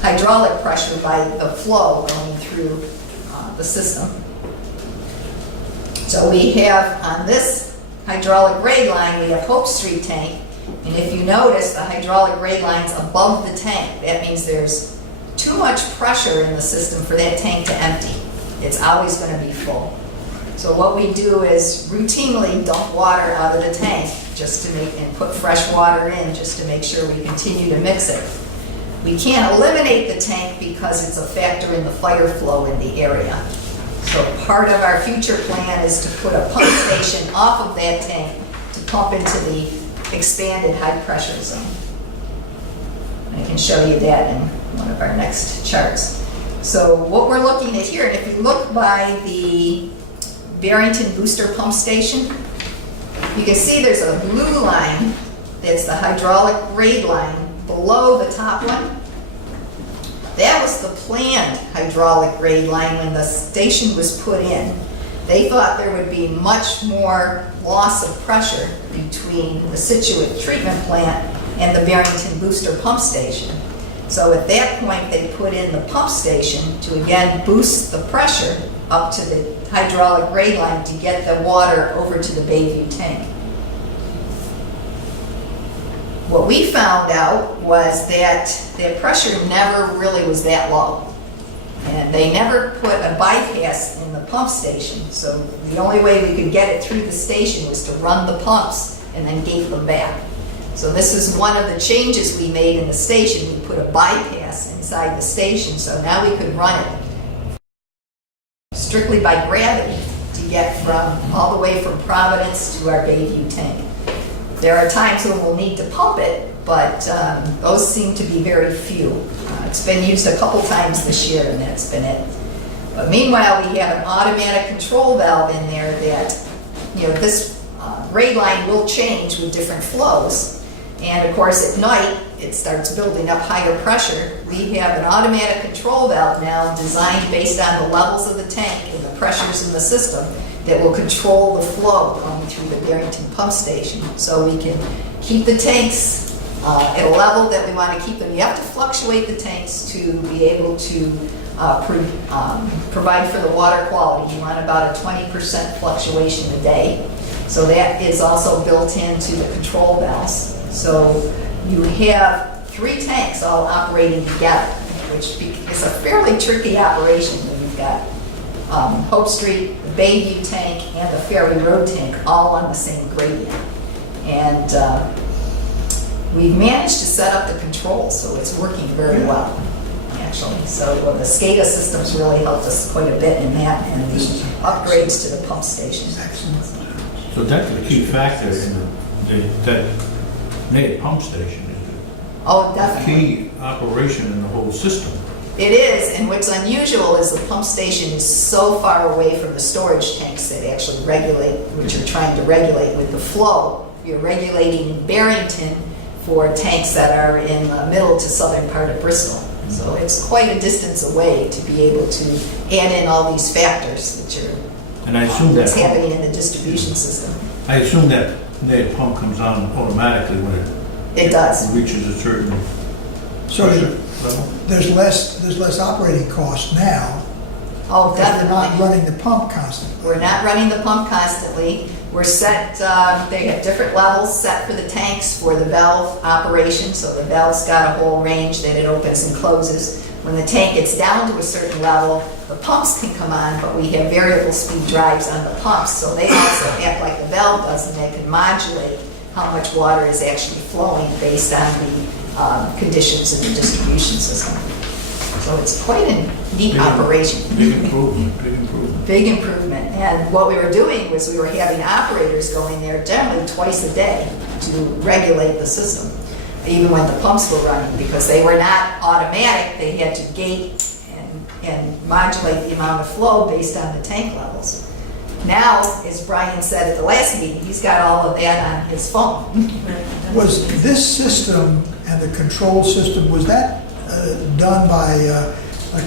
hydraulic pressure by the flow going through the system. So we have on this hydraulic grade line, we have Hope Street tank, and if you notice, the hydraulic grade line's above the tank. That means there's too much pressure in the system for that tank to empty. It's always going to be full. So what we do is routinely dump water out of the tank just to make, and put fresh water in just to make sure we continue to mix it. We can't eliminate the tank because it's a factor in the fire flow in the area. So part of our future plan is to put a pump station off of that tank to pump into the expanded high pressure zone. I can show you that in one of our next charts. So what we're looking at here, and if you look by the Barrington booster pump station, you can see there's a blue line that's the hydraulic grade line below the top one. That was the planned hydraulic grade line when the station was put in. They thought there would be much more loss of pressure between the Situate treatment plant and the Barrington booster pump station. So at that point, they put in the pump station to again boost the pressure up to the hydraulic grade line to get the water over to the Bayview tank. What we found out was that their pressure never really was that low. And they never put a bypass in the pump station. So the only way we could get it through the station was to run the pumps and then gate them back. So this is one of the changes we made in the station. We put a bypass inside the station, so now we could run it strictly by gravity to get from all the way from Providence to our Bayview tank. There are times when we'll need to pump it, but those seem to be very few. It's been used a couple times this year, and that's been it. But meanwhile, we have an automatic control valve in there that, this grade line will change with different flows. And of course, at night, it starts building up higher pressure. We have an automatic control valve now designed based on the levels of the tank and the pressures in the system that will control the flow going through the Barrington pump station. So we can keep the tanks at a level that we want to keep them. You have to fluctuate the tanks to be able to provide for the water quality. You want about a 20% fluctuation a day. So that is also built into the control valves. So you have 3 tanks all operating together, which is a fairly tricky operation when you've got Hope Street, the Bayview tank, and the Ferry Road tank all on the same gradient. And we've managed to set up the controls, so it's working very well, actually. So the SCADA systems really helped us quite a bit in that, and the upgrades to the pump stations. So that's the key factor in that Nate pump station. Oh, The definitely. key operation in the whole system. It is, and what's unusual is the pump station is so far away from the storage tanks that actually regulate, which you're trying to regulate with the flow. You're regulating in Barrington for tanks that are in the middle to southern part of Bristol. So it's quite a distance away to be able to add in all these factors that And I assume that's that, happening in the distribution system. I assume that Nate pump comes on automatically when It does. it reaches a certain So pressure level. there's less operating cost now. Oh, Because we're not definitely. running the pump constantly. We're not running the pump constantly. We're set, they have different levels set for the tanks for the valve operation. So the valve's got a whole range that it opens and closes. When the tank gets down to a certain level, the pumps can come on, but we have variable speed drives on the pumps. So they also act like the valve does, and they can modulate how much water is actually flowing based on the conditions in the distribution system. So it's quite a neat operation. Big improvement, big improvement. Big improvement. And what we were doing was we were having operators go in there generally twice a day to regulate the system, even when the pumps were running, because they were not automatic. They had to gate and modulate the amount of flow based on the tank levels. Now, as Brian said at the last meeting, he's got all of that on his phone. Was this system and the control system, was that done by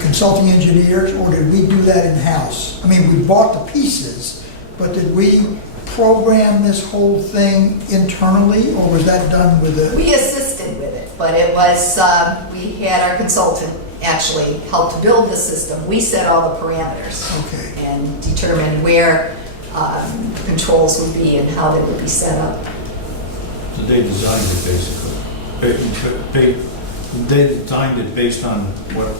consulting engineers, or did we do that in-house? I mean, we bought the pieces, but did we program this whole thing internally, or was that done with the... We assisted with it, but it was, we had our consultant actually help to build the system. We set all the parameters. Okay. And determine where controls would be and how they would be set up. So they designed it basically. They designed it based on what our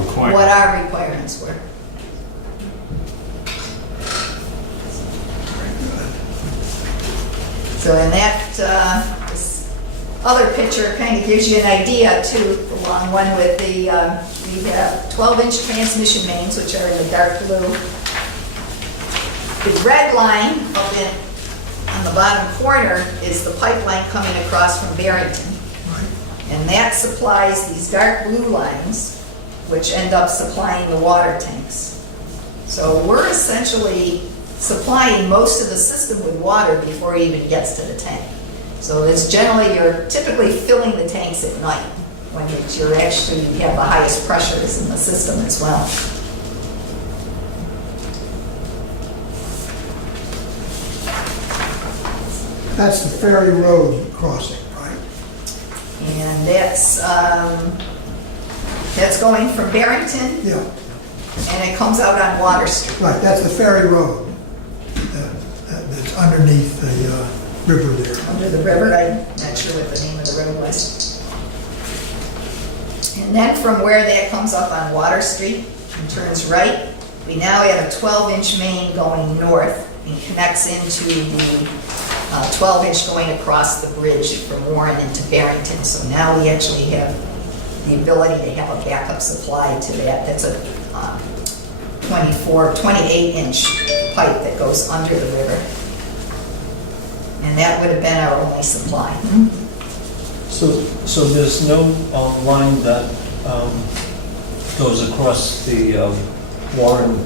requirements. What our requirements were. So in that, this other picture kind of gives you an idea too, the long one with the, we have 12-inch transmission mains, which are in the dark blue. The red line up on the bottom corner is the pipeline coming across from Barrington. And that supplies these dark blue lines, which end up supplying the water tanks. So we're essentially supplying most of the system with water before it even gets to the tank. So it's generally, you're typically filling the tanks at night when you're actually, you have the highest pressures in the system as well. That's the Ferry Road crossing, right? And that's going from Barrington, Yeah, and it comes out on Water Street. right, that's the Ferry Road. That's underneath the river there. Under the river, I'm not sure what the name of the road was. And then from where that comes up on Water Street and turns right, we now have a 12-inch main going north and connects into the 12-inch going across the bridge from Warren into Barrington. So now we actually have the ability to have a backup supply to that. That's a 28-inch pipe that goes under the river. And that would have been our only supply. So there's no line that goes across the Warren,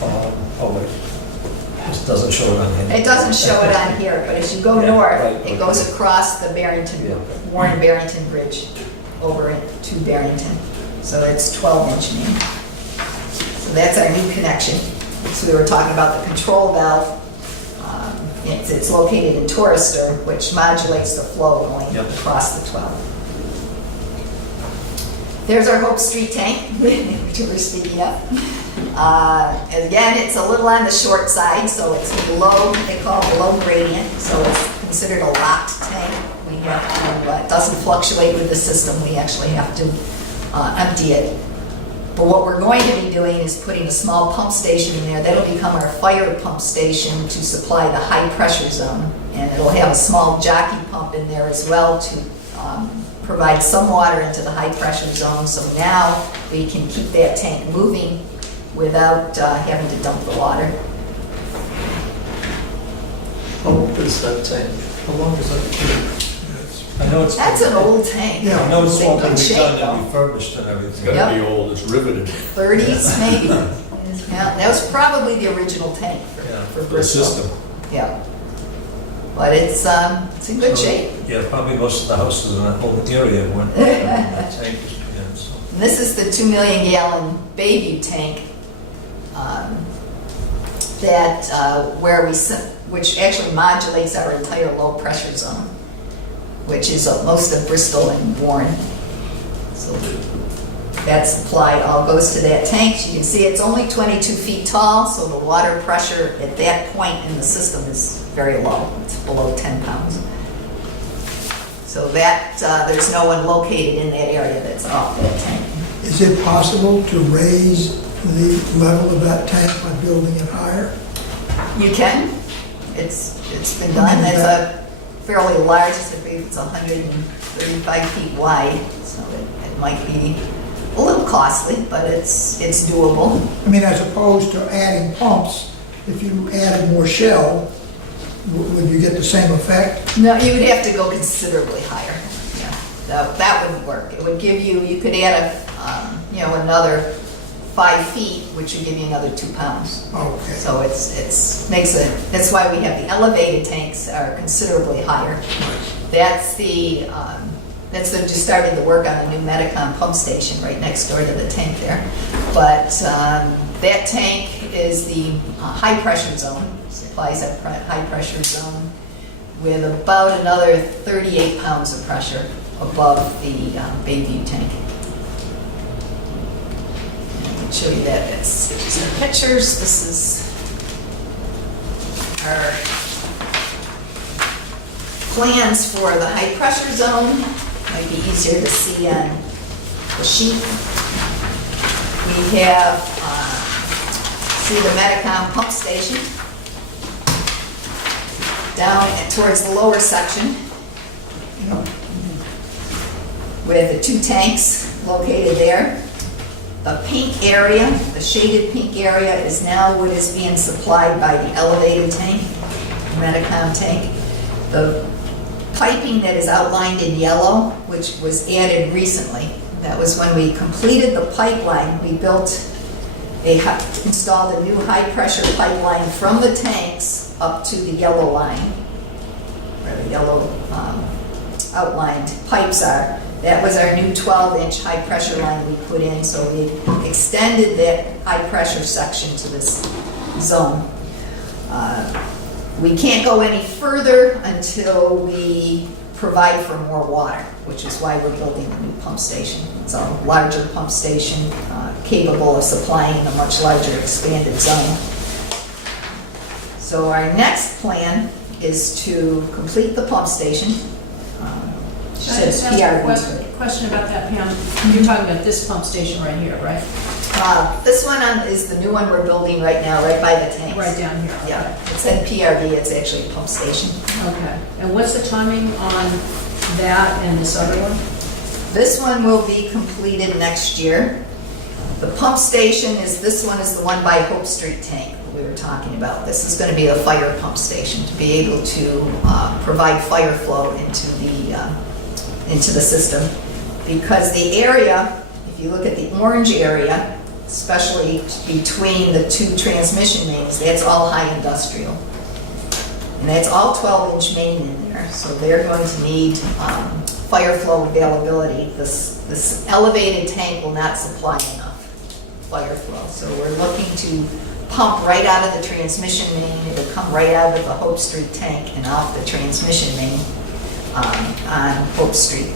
oh wait, this doesn't show it on here. It doesn't show it on here, but as you go Yeah, north, right, it okay. goes across the Barrington, Yeah. Warren-Barrington Bridge over to Barrington. So it's 12-inch main. So that's our new connection. So we were talking about the control valve. It's located in Torrister, which modulates the flow going Yep. across the 12. There's our Hope Street tank, which we were speaking of. And again, it's a little on the short side, so it's below, they call it below gradient, so it's considered a locked tank. We have to, it doesn't fluctuate with the system, we actually have to empty it. But what we're going to be doing is putting a small pump station in there. That'll become our fire pump station to supply the high pressure zone. And it'll have a small jockey pump in there as well to provide some water into the high pressure zone. So now we can keep that tank moving without having to dump the water. How old is that tank? How long is that tank? I know it's. That's an old tank. Yeah. I know it's in all been good shape, redone and refurbished and everything. Yep. Gotta be old, it's riveted. 30s maybe. Yeah, that was probably the original tank Yeah, for The Bristol. system. Yeah. But it's in good So, shape. Yeah, probably most of the houses in that whole area weren't. Tank, yeah, so. And this is the 2 million gallon Bayview tank which actually modulates our entire low pressure zone, which is most of Bristol and Warren. So that supply all goes to that tank. You can see it's only 22 feet tall, so the water pressure at that point in the system is very low. It's below 10 pounds. So that there's no one located in that area that's off that tank. Is it possible to raise the level of that tank by building it higher? You can. It's been done. It's a fairly large, it's 135 feet wide, so it might be a little costly, but it's doable. I mean, as opposed to adding pumps, if you added more shell, would you get the same effect? No, you would have to go considerably higher. Yeah, that wouldn't work. It would give you could add another 5 feet, which would give you another 2 pounds. Okay. So that's why we have the elevated tanks are considerably higher. That's just started the work on the new Medicom pump station right next door to the tank there. But that tank is the high pressure zone, supplies that high pressure zone with about another 38 pounds of pressure above the Bayview tank. Show you that. It's just some pictures. This is our plans for the high pressure zone. Might be easier to see on the sheet. We have see the Medicom pump station down towards the lower section with the 2 tanks located there. The pink area, the shaded pink area, is now what is being supplied by the elevated tank, the Medicom tank. The piping that is outlined in yellow, which was added recently, that was when we completed the pipeline. We installed a new high-pressure pipeline from the tanks up to the yellow line, where the yellow outlined pipes are. That was our new 12-inch high-pressure line we put in, so we extended that high-pressure section to this zone. We can't go any further until we provide for more water, which is why we're building a new pump station. It's a larger pump station capable of supplying a much larger expanded zone. So our next plan is to complete the pump station. I just have a question about that, Pam. You're talking about this pump station right here, right? This one is the new one we're building right now, right by the tanks. Right down here. Okay. Yeah, it's in PRD, it's actually a pump station. Okay. And what's the timing on that and this other one? This one will be completed next year. The pump station this one is the one by Hope Street tank that we were talking about. This is going to be a fire pump station to be able to provide fire flow into the system. Because the area, if you look at the orange area, especially between the 2 transmission mains, that's all high industrial. And that's all 12-inch main in there, so they're going to need fire flow availability. This elevated tank will not supply enough fire flow, so we're looking to pump right out of the transmission main. It'll come right out of the Hope Street tank and off the transmission main on Hope Street.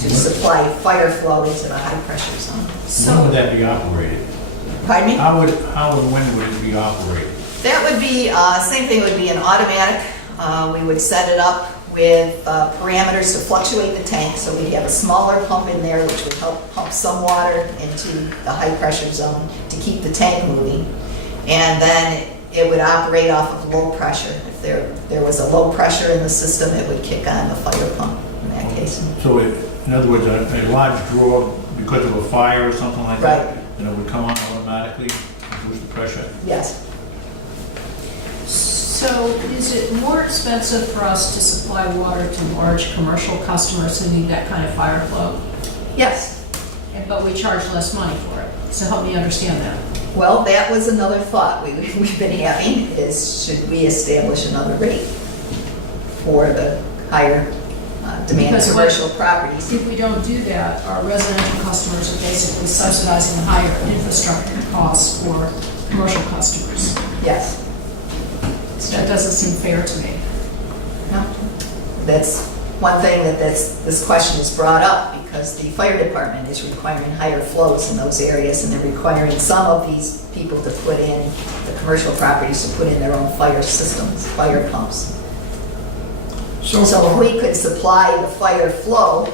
to supply fire flow into the high-pressure zone. When would that be operated? Pardon me? How and when would it be operated? That would be, same thing, would be an automatic. We would set it up with parameters to fluctuate the tank, so we'd have a smaller pump in there which would help pump some water into the high-pressure zone to keep the tank moving. And then it would operate off of low pressure. If there was a low pressure in the system, it would kick on the fire pump in that case. So in other words, a large draw because of a fire or something like that? Right. And it would come on automatically, boost the pressure? Yes. So is it more expensive for us to supply water to large commercial customers who need that kind of fire flow? Yes. But we charge less money for it. So help me understand that. Well, that was another thought we've been having, is should we establish another rate for the higher demand Because commercial properties? If we don't do that, our residential customers are basically subsidizing the higher infrastructure costs for commercial customers. Yes. So that doesn't seem fair to me. No. That's one thing that this question is brought up, because the fire department is requiring higher flows in those areas, and they're requiring some of these people to put in, the commercial properties to put in their own fire systems, fire pumps. So if we could supply the fire flow,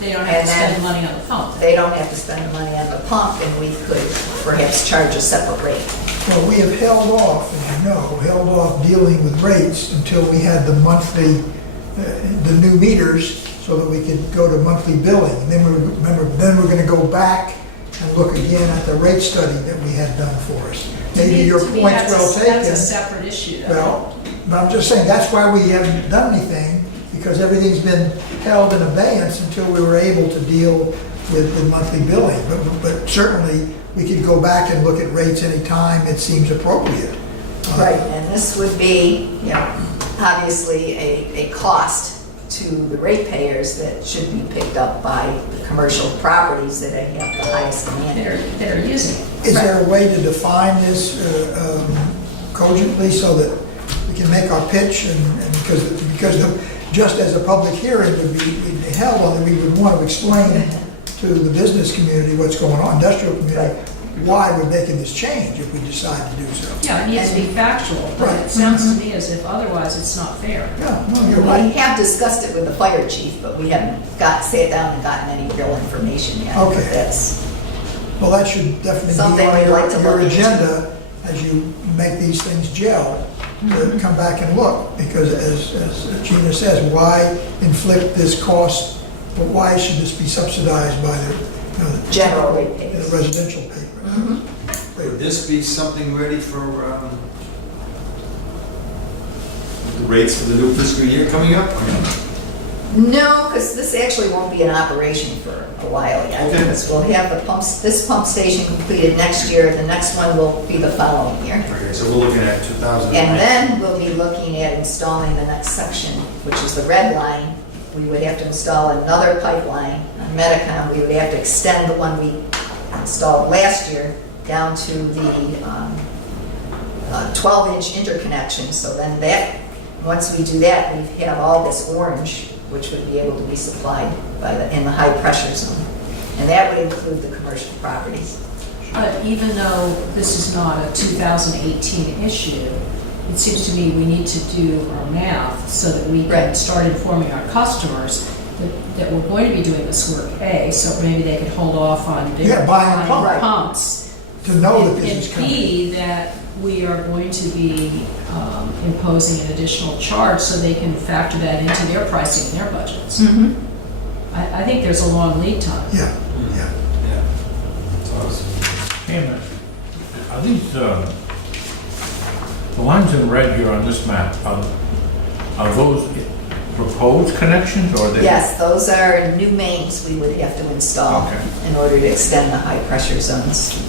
They don't have to spend money on the pump. they don't have to spend the money on the pump, and we could perhaps charge a separate rate. Well, we have held off, as you know, held off dealing with rates until we had the monthly, the new meters, so that we could go to monthly billing. And then we're gonna go back and look again at the rate study that we had done for us. Maybe your To me, point's well taken. That's a separate issue, though. Well, but I'm just saying, that's why we haven't done anything, because everything's been held in abeyance until we were able to deal with the monthly billing. But certainly, we could go back and look at rates anytime it seems appropriate. Right, and this would be, you know, obviously a cost to the ratepayers that should be picked up by the commercial properties that have the highest demand. That are using it. Is there a way to define this cogently so that we can make our pitch, and because just as a public hearing would be held on it, we would want to explain to the business community what's going on, industrial community, why we're making this change if we decide to do so. Yeah, it needs to be factual, but Right. it sounds to me as if otherwise it's not fair. Yeah, no, you're We right. have discussed it with the fire chief, but we haven't sat down and gotten any real information yet. Okay. That's, Well, that should definitely be Something on we'd like to your look into. agenda as you make these things gel, to come back and look, because as Gina says, why inflict this cost, but why should this be subsidized by the General ratepayers. the residential paper? Would this be something ready for the rates for the new fiscal year coming up? no, because this actually won't be in operation for a while yet. Okay. Because we'll have this pump station completed next year, the next one will be the following year. Okay, so we're looking at 2009. And then we'll be looking at installing the next section, which is the red line. We would have to install another pipeline on Medicom. We would have to extend the one we installed last year down to the 12-inch interconnection. So then once we do that, we have all this orange, which would be able to be supplied in the high pressure zone. And that would include the commercial properties. But even though this is not a 2018 issue, it seems to me we need to do our math so that we can Right. start informing our customers that we're going to be doing this work, A, so maybe they could hold off on Yeah, buying a pump. Right. pumps. To know that And this is coming. B, that we are going to be imposing an additional charge so they can factor that into their pricing and their budgets. I think there's a long lead time. Yeah. Yeah. That's awesome. Hey, man, are these, the lines in red here on this map, are those proposed connections, or are they? Yes, those are new mains we would have to install Okay. in order to extend the high pressure zones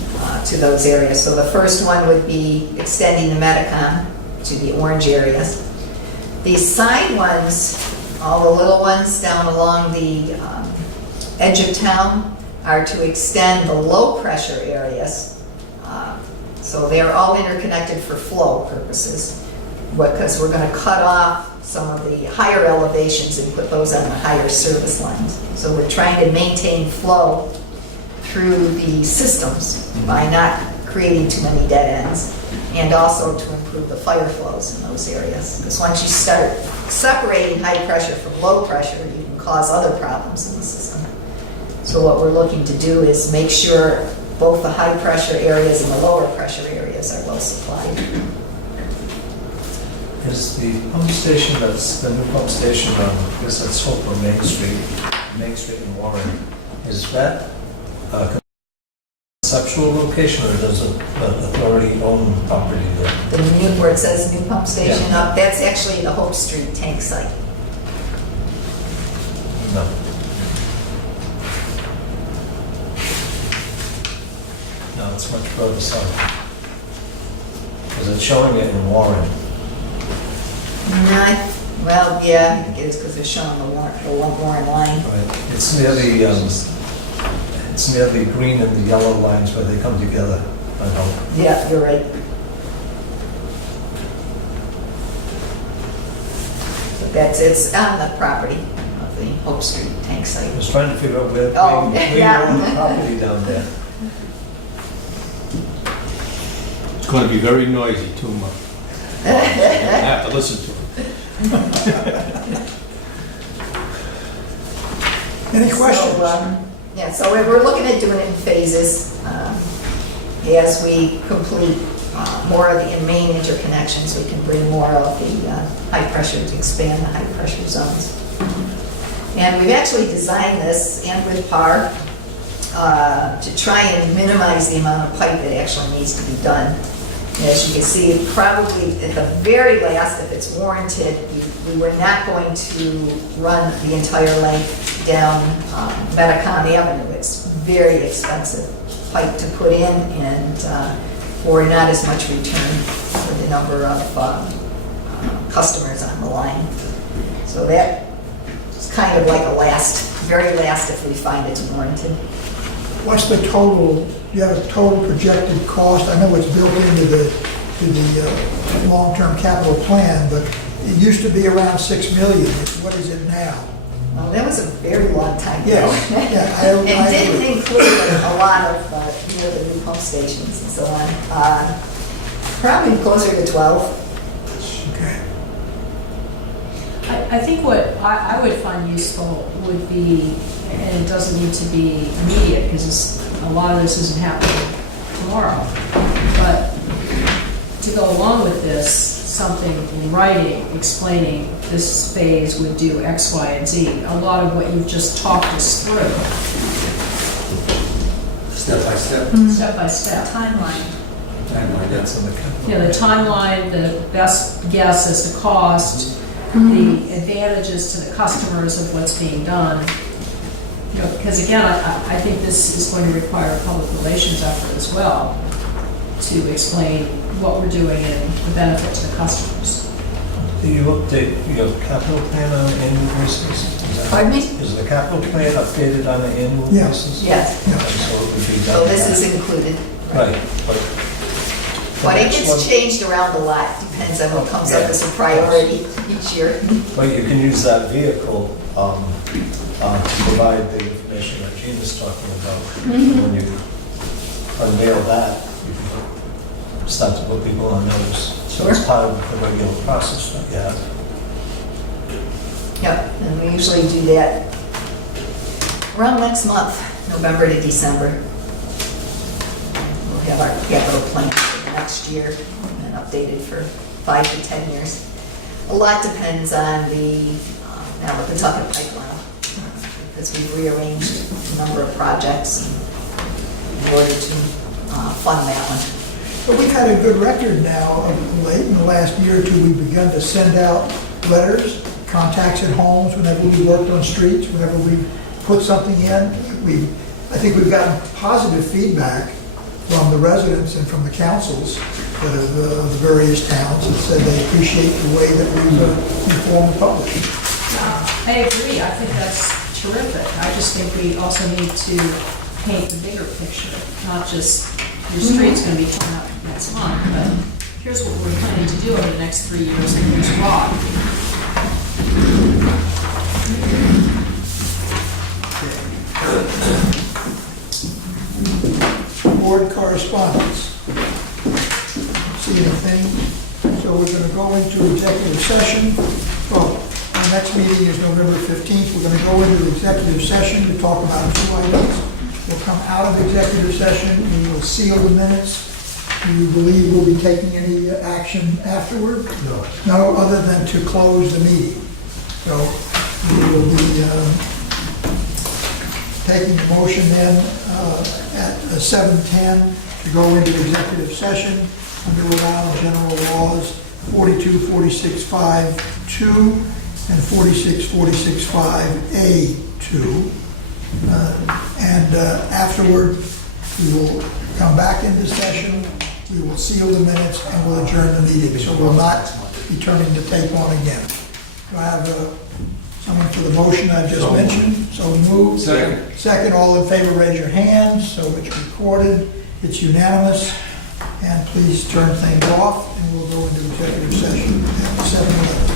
to those areas. So the first one would be extending the Medicom to the orange areas. These side ones, all the little ones down along the edge of town, are to extend the low pressure areas. So they're all interconnected for flow purposes, because we're going to cut off some of the higher elevations and put those on the higher service lines. So we're trying to maintain flow through the systems by not creating too many dead ends, and also to improve the fire flows in those areas. Because once you start separating high pressure from low pressure, you can cause other problems in the system. So what we're looking to do is make sure both the high pressure areas and the lower pressure areas are well supplied. Is the pump station, that's the new pump station on, I guess that's Hope or Main Street in Warren, is that a conceptual location or does the authority own property there? The new, where it says new pump station up, that's actually the Hope Street tank site. No. No, it's much further south. Because it's showing it in Warren. Well, yeah, I think it is because they're showing the Warren line. Right. It's near the green and the yellow lines where they come together, I hope. Yeah, you're right. But it's on the property of the Hope Street tank I site. was trying to figure out where yeah. you own the property down there. It's going to be very noisy too much. I have to listen to it. Any questions? Yeah, so we're looking at doing it in phases. As we complete more of the main interconnections, we can bring more of the high pressure to expand the high pressure zones. And we've actually designed this, and with PAR, to try and minimize the amount of pipe that actually needs to be done. As you can see, probably at the very last, if it's warranted, we were not going to run the entire length down Metacom Avenue. It's very expensive pipe to put in, and for not as much return for the number of customers on the line. So that is kind of like a last, very last if we find it's warranted. What's the total, do you have a total projected cost? I know it's built into the long-term capital plan, but it used to be around $6 million. What is it now? Well, that was a very long time ago. Yes, yeah, And didn't include a lot of, the new pump stations and so on. Probably closer to 12. Okay. I think what I would find useful would be, and it doesn't need to be immediate because a lot of this isn't happening tomorrow, but to go along with this, something in writing explaining this phase would do X, Y, and Z. A lot of what you've just talked us through, Step by step. step by step. Timeline. Timeline, That's in the capital. You know, the timeline, the best guess as to cost, the advantages to the customers of what's being done. You know, because again, I think this is going to require a public relations effort as well to explain what we're doing and the benefit to the customers. Do you update your capital plan on an annual basis? Pardon me? Is the capital plan updated on an annual Yeah. basis? Yes. And so it would be done. So this is included. Right, but. But it Next one- gets changed around a lot, depends on what comes up as a priority each year. But you can use that vehicle to provide the information that Gene is talking about. When you unveil that, you can start to put people on notice. So it's part of the regular process that you have. Yep, and we usually do that around next month, November to December. We'll have our capital plan for the next year and updated for 5 to 10 years. A lot depends on the, now we're talking pipeline, because we've rearranged a number of projects in order to fund that one. But we've had a good record now of late, in the last year or two, we've begun to send out letters, contacts at homes whenever we worked on streets, whenever we put something in. I think we've gotten positive feedback from the residents and from the councils of the various towns that said they appreciate the way that we've informed the public. I agree, I think that's terrific. I just think we also need to paint the bigger picture, not just your street's gonna be torn up next month, but here's what we're planning to do over the next 3 years, and here's why. Board correspondence. See anything? So we're going to go into executive session. Well, our next meeting is November 15th. We're going to go into executive session to talk about 2 items. We'll come out of executive session, we will seal the minutes. Do you believe we'll be taking any action afterward? No. No, other than to close the meeting. So we will be taking the motion then at 7:10 to go into executive session under Rhode Island General Laws 4246(5)(2) and 46465(a)(2). And afterward, we will come back into session, we will seal the minutes, and we'll adjourn the meeting. So we'll not be turning the tape on again. Do I have someone for the motion I just mentioned? So moved. Second. Second, all in favor, raise your hands, so it's recorded. It's unanimous. And please turn things off, and we'll go into executive session at 7:11.